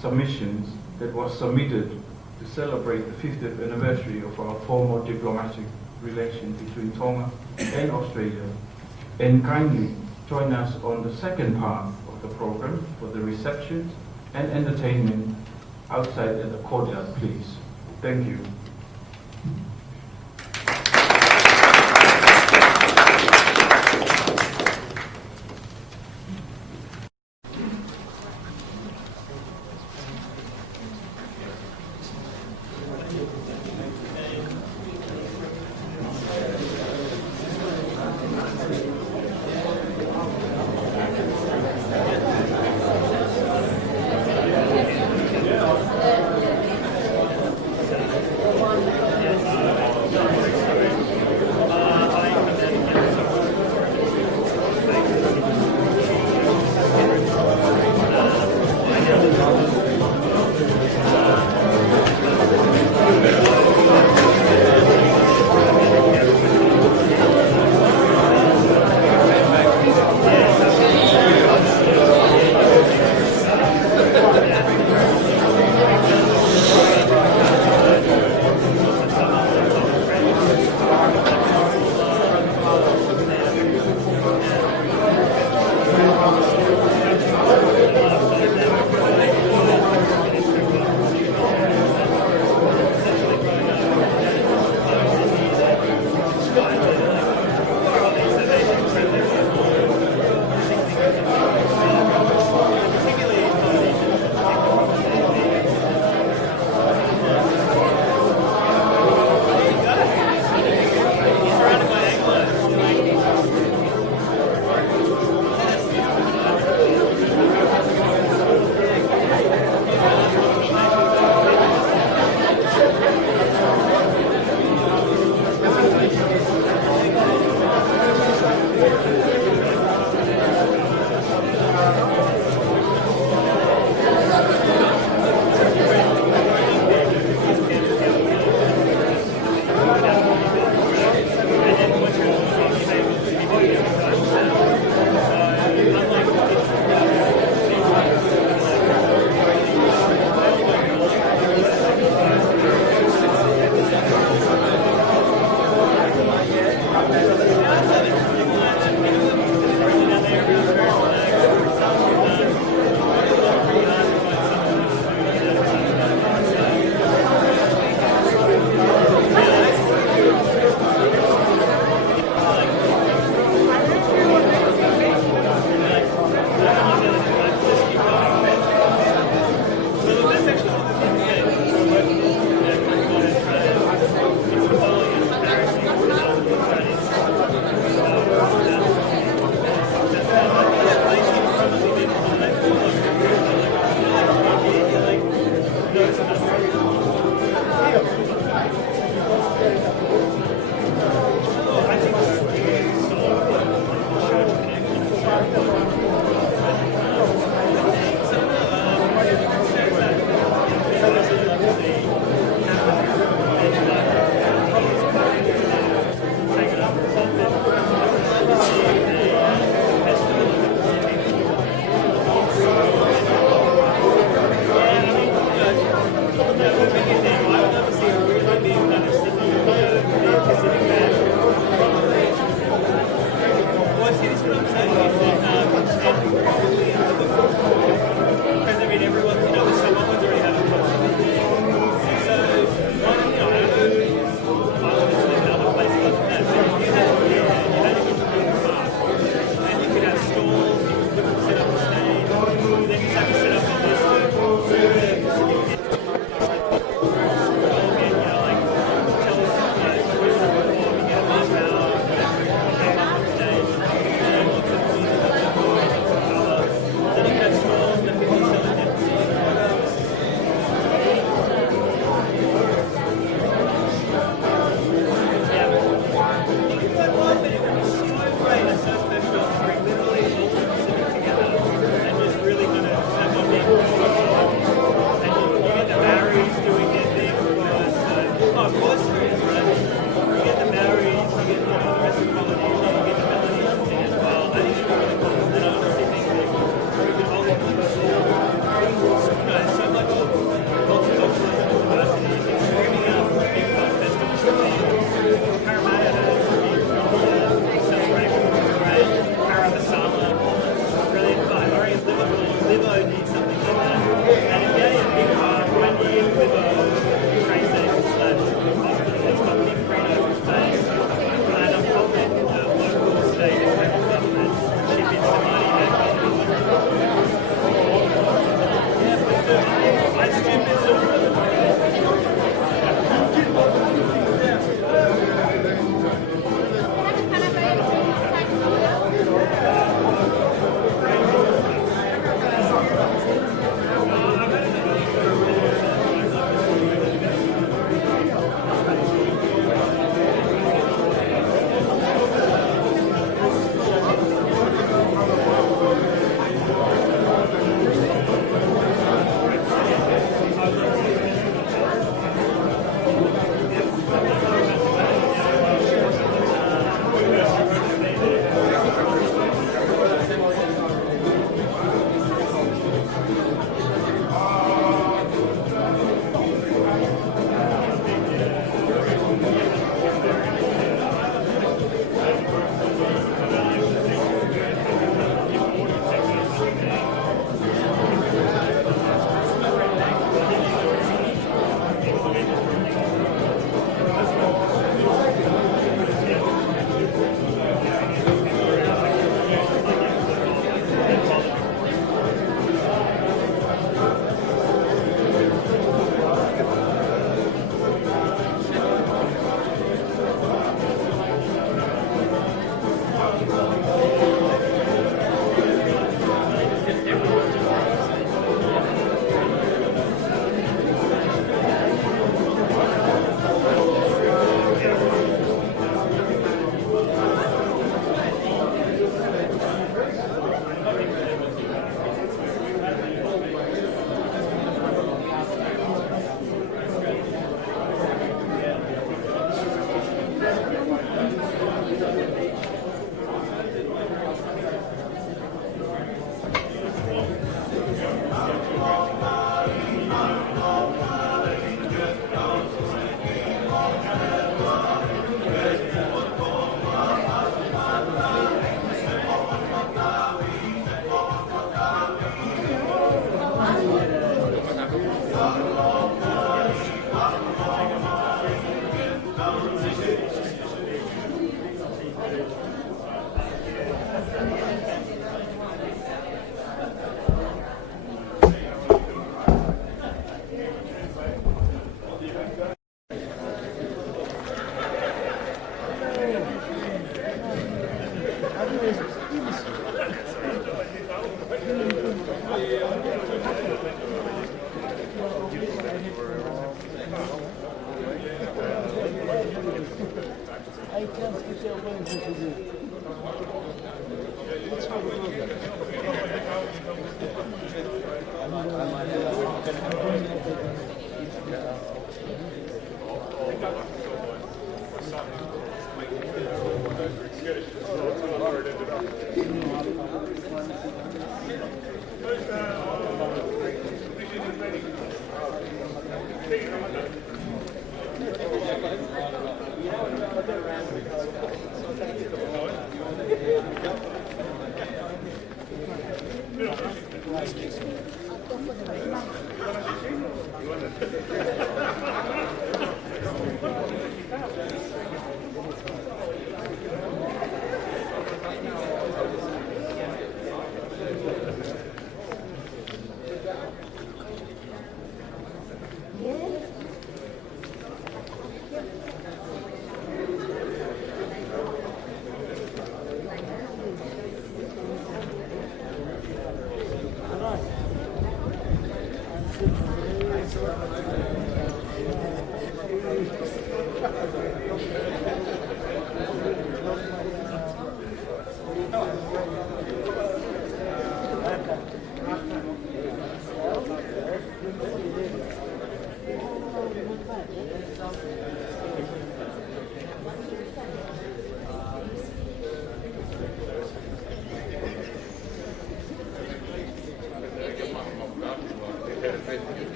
submissions that was submitted to celebrate the 50th anniversary of our formal diplomatic relation between Tonga and Australia, and kindly join us on the second part of the program for the reception and entertainment outside at the courtyard, please. Thank you.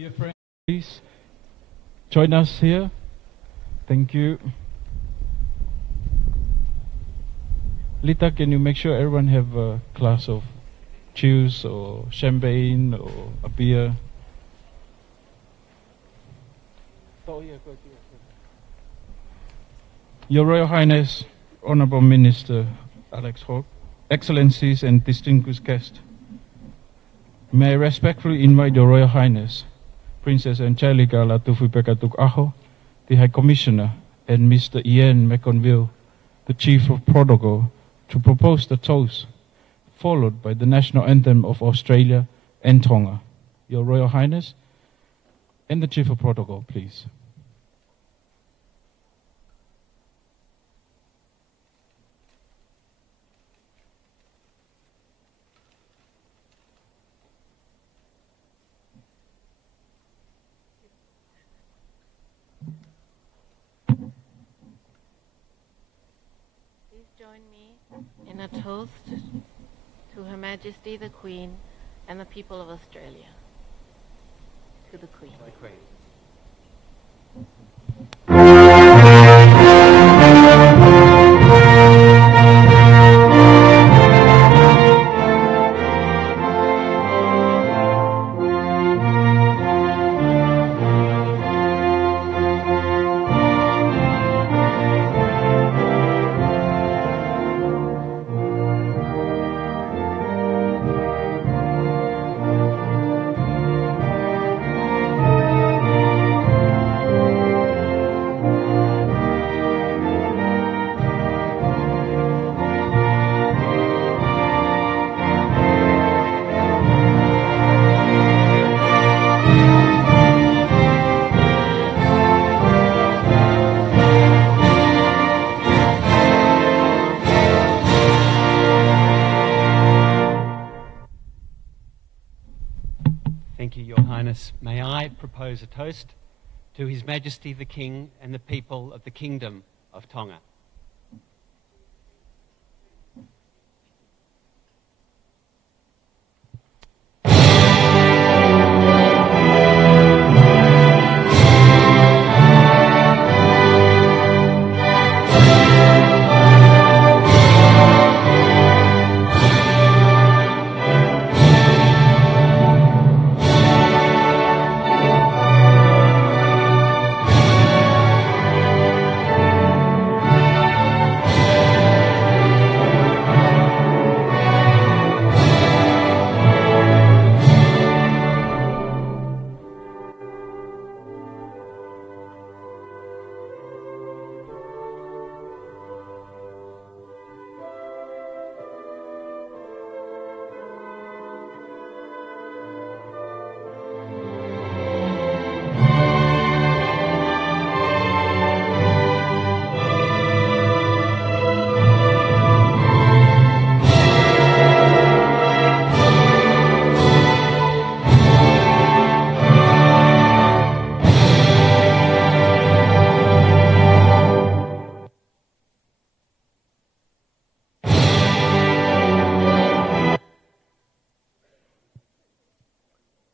Dear friends, please join us here. Thank you. Lita, can you make sure everyone have a glass of juice or champagne or a beer? Your Royal Highness, Honorable Minister Alex Hawke, Excellencies and distinguished guests, may I respectfully invite Your Royal Highness, Princess Angelica Lātūfuipeka Tuku'aho, the High Commissioner, and Mr. Ian McConville, the Chief of Protocol, to propose the toast, followed by the national anthem of Australia and Tonga. Your Royal Highness and the Chief of Protocol, please. Please join me in a toast to Her Majesty the Queen and the people of Australia. To the Queen. To the Queen. Thank you, Your Highness. May I propose a toast to His Majesty the King and the people of the Kingdom of Tonga.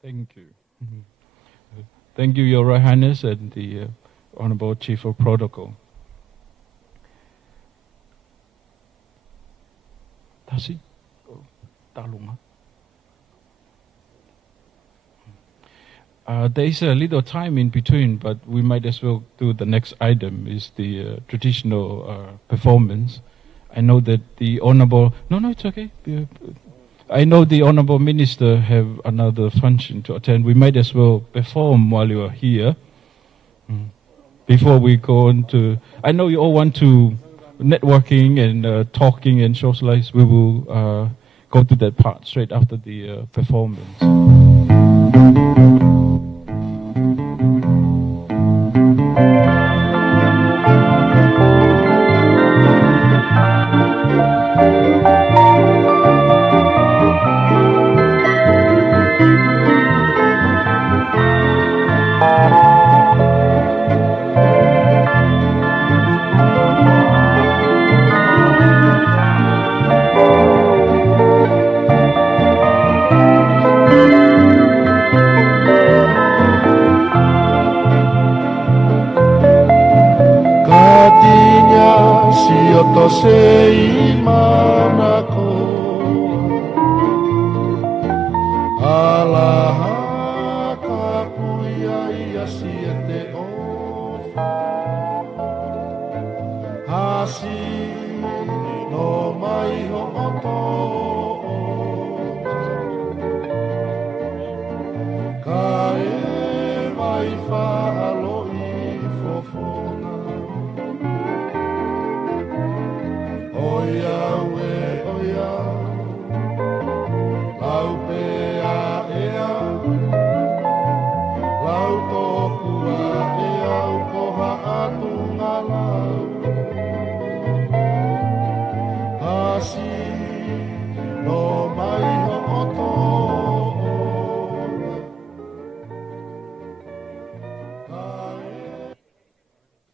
Thank you. Thank you, Your Royal Highness and the Honourable Chief of Protocol. Tasi? Taluma. There is a little time in between, but we might as well do the next item, is the traditional performance. I know that the Honourable... No, it's okay. I know the Honourable Minister have another function to attend. We might as well perform while you are here. Before we go on to... I know you all want to networking and talking and socialize. We will go to that part straight after the performance.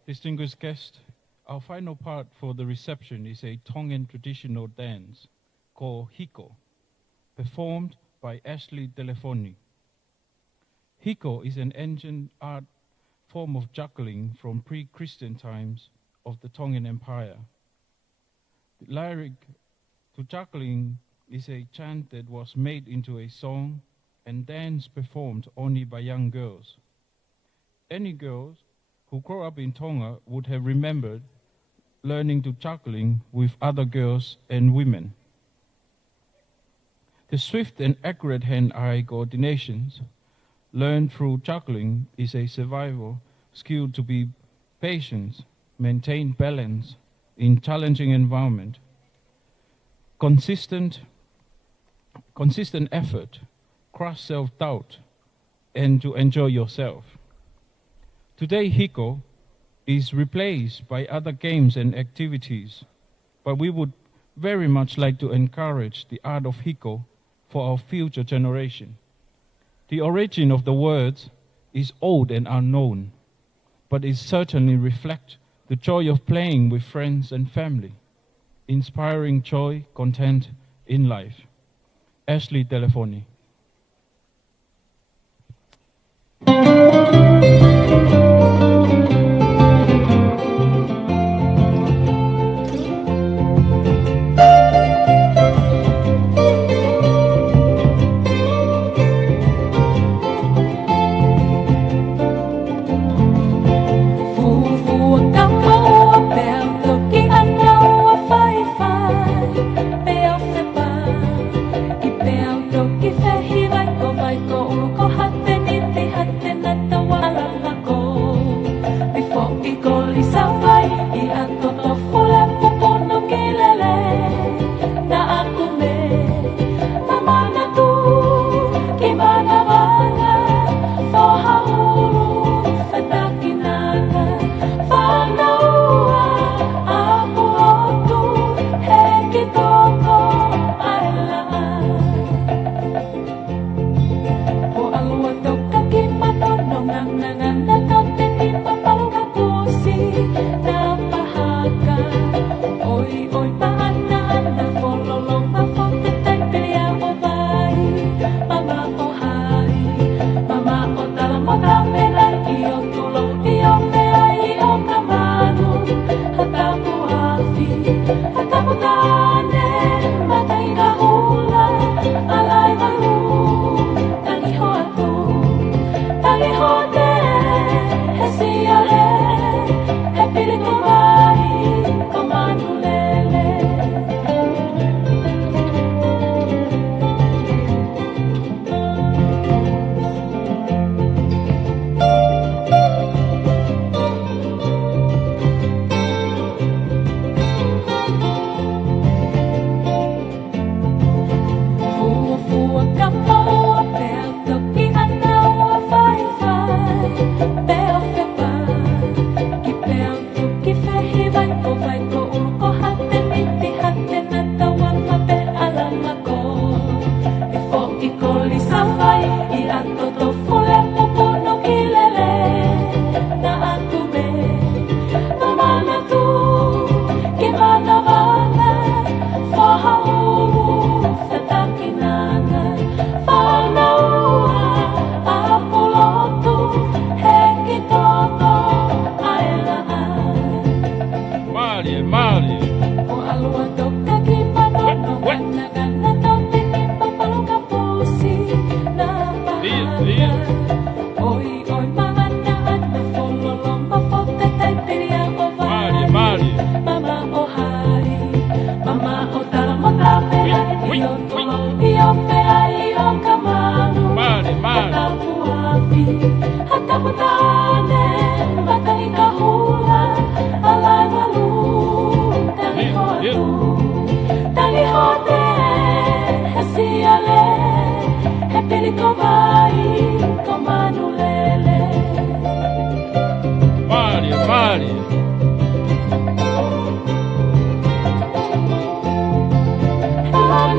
Distinguished guests, our final part for the reception is a Tongan traditional dance called Hiko, performed by Ashley Delefoni. Hiko is an ancient art form of juggling from pre-Christian times of the Tongan Empire. The lyric to juggling is a chant that was made into a song and dance performed only by young girls. Any girls who grew up in Tonga would have remembered learning to juggling with other girls and women. The swift and accurate hand-eye coordinations learned through juggling is a survival skill to be patient, maintain balance in challenging environment, consistent effort, crush self-doubt, and to enjoy yourself. Today, Hiko is replaced by other games and activities, but we would very much like to encourage the art of Hiko for our future generation. The origin of the words is old and unknown, but it certainly reflects the joy of playing with friends and family, inspiring joy, content in life. Ashley Delefoni.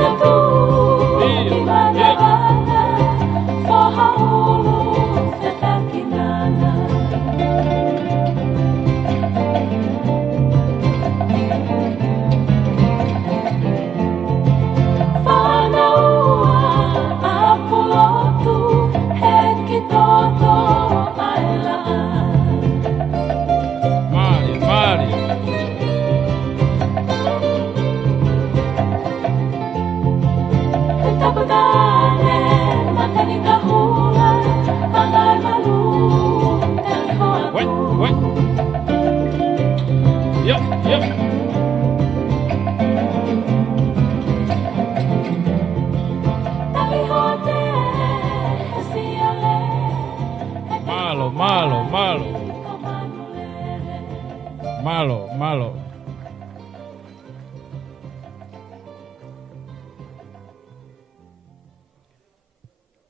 Latu. Wait. Yep. Malo.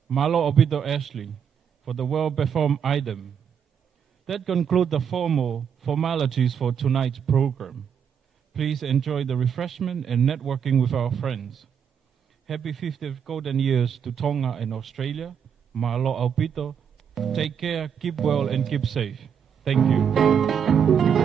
Malo Obito Ashley for the well-performed item. That concludes the formal formalities for tonight's program. Please enjoy the refreshment and networking with our friends. Happy 50th golden years to Tonga and Australia. Malo Obito. Take care, keep well, and keep safe. Thank you.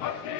Asia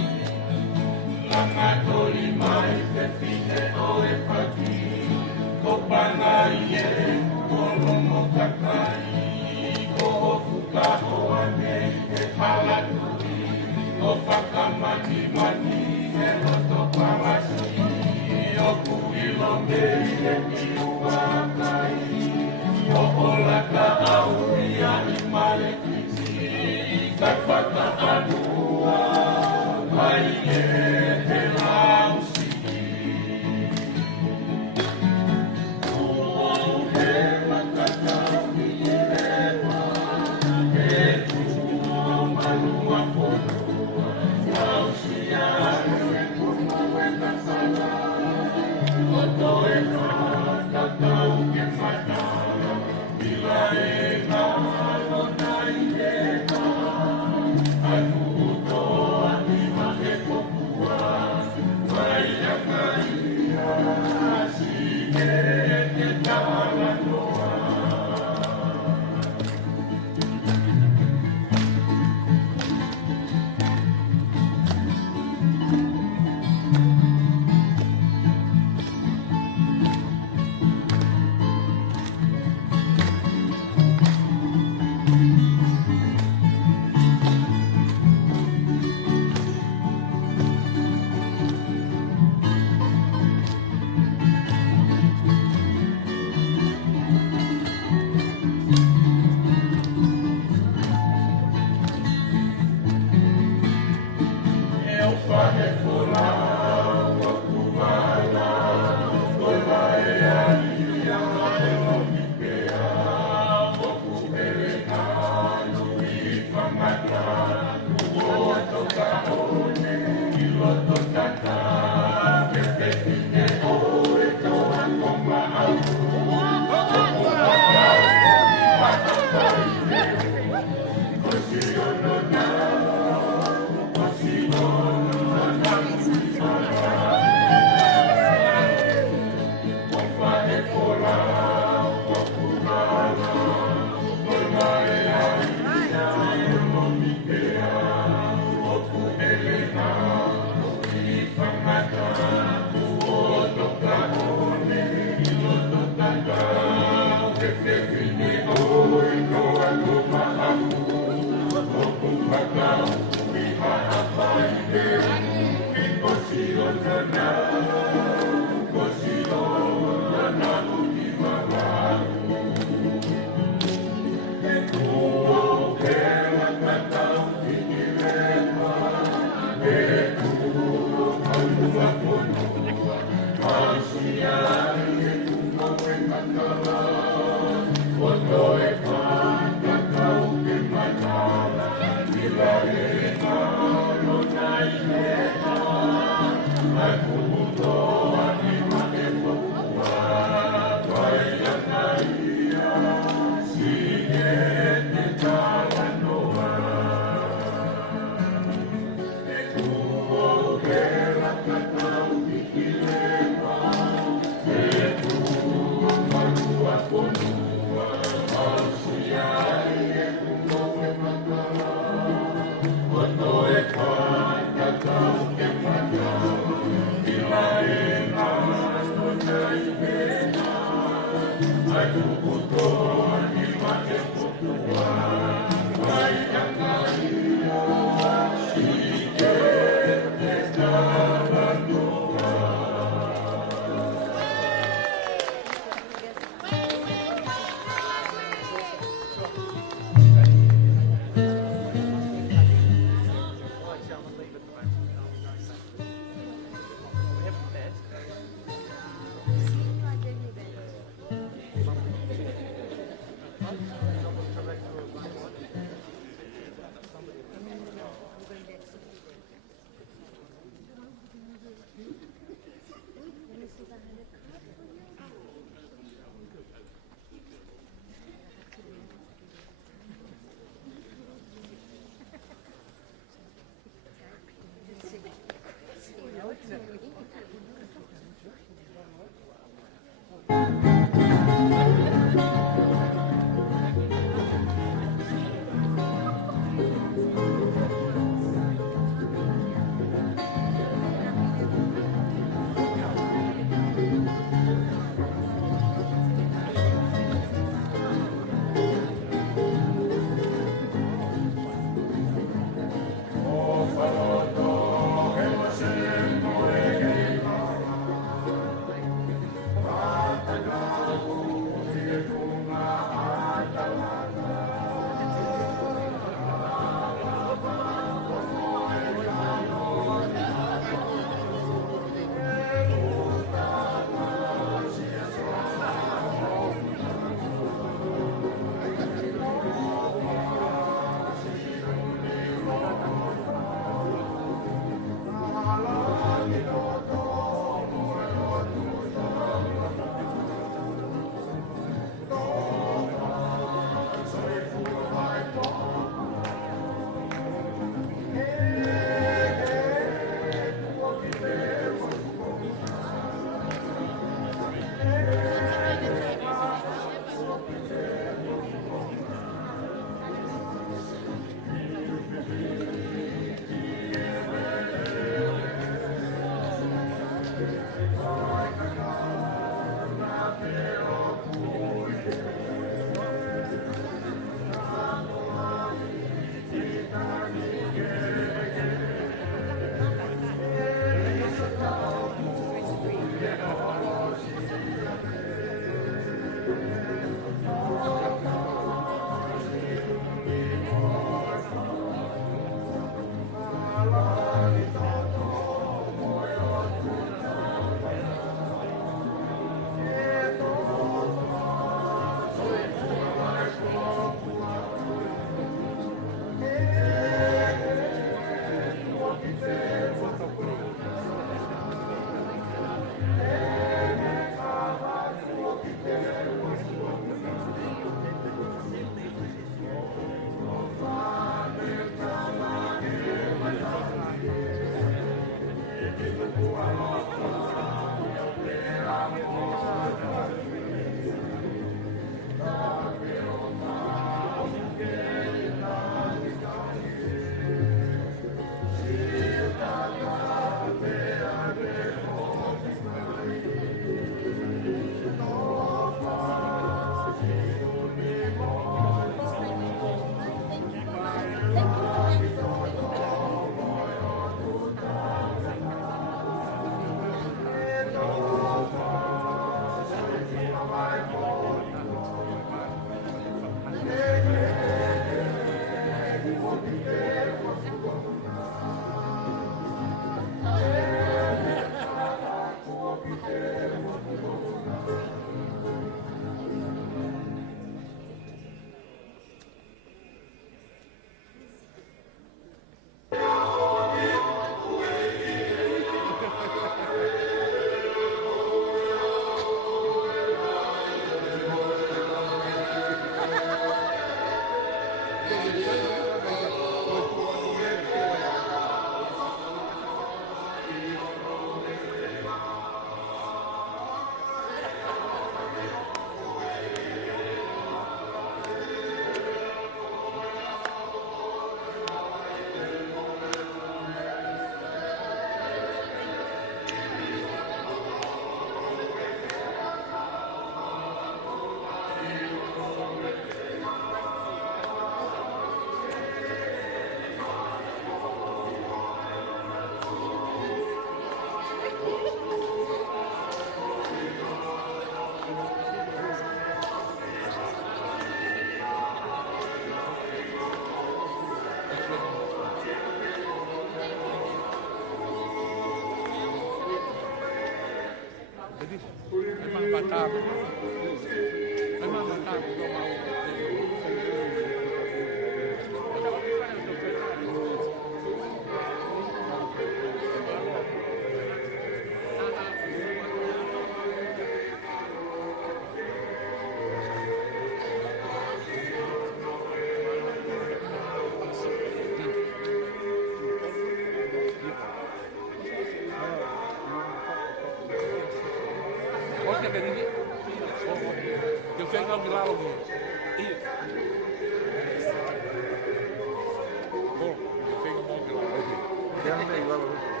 Jangan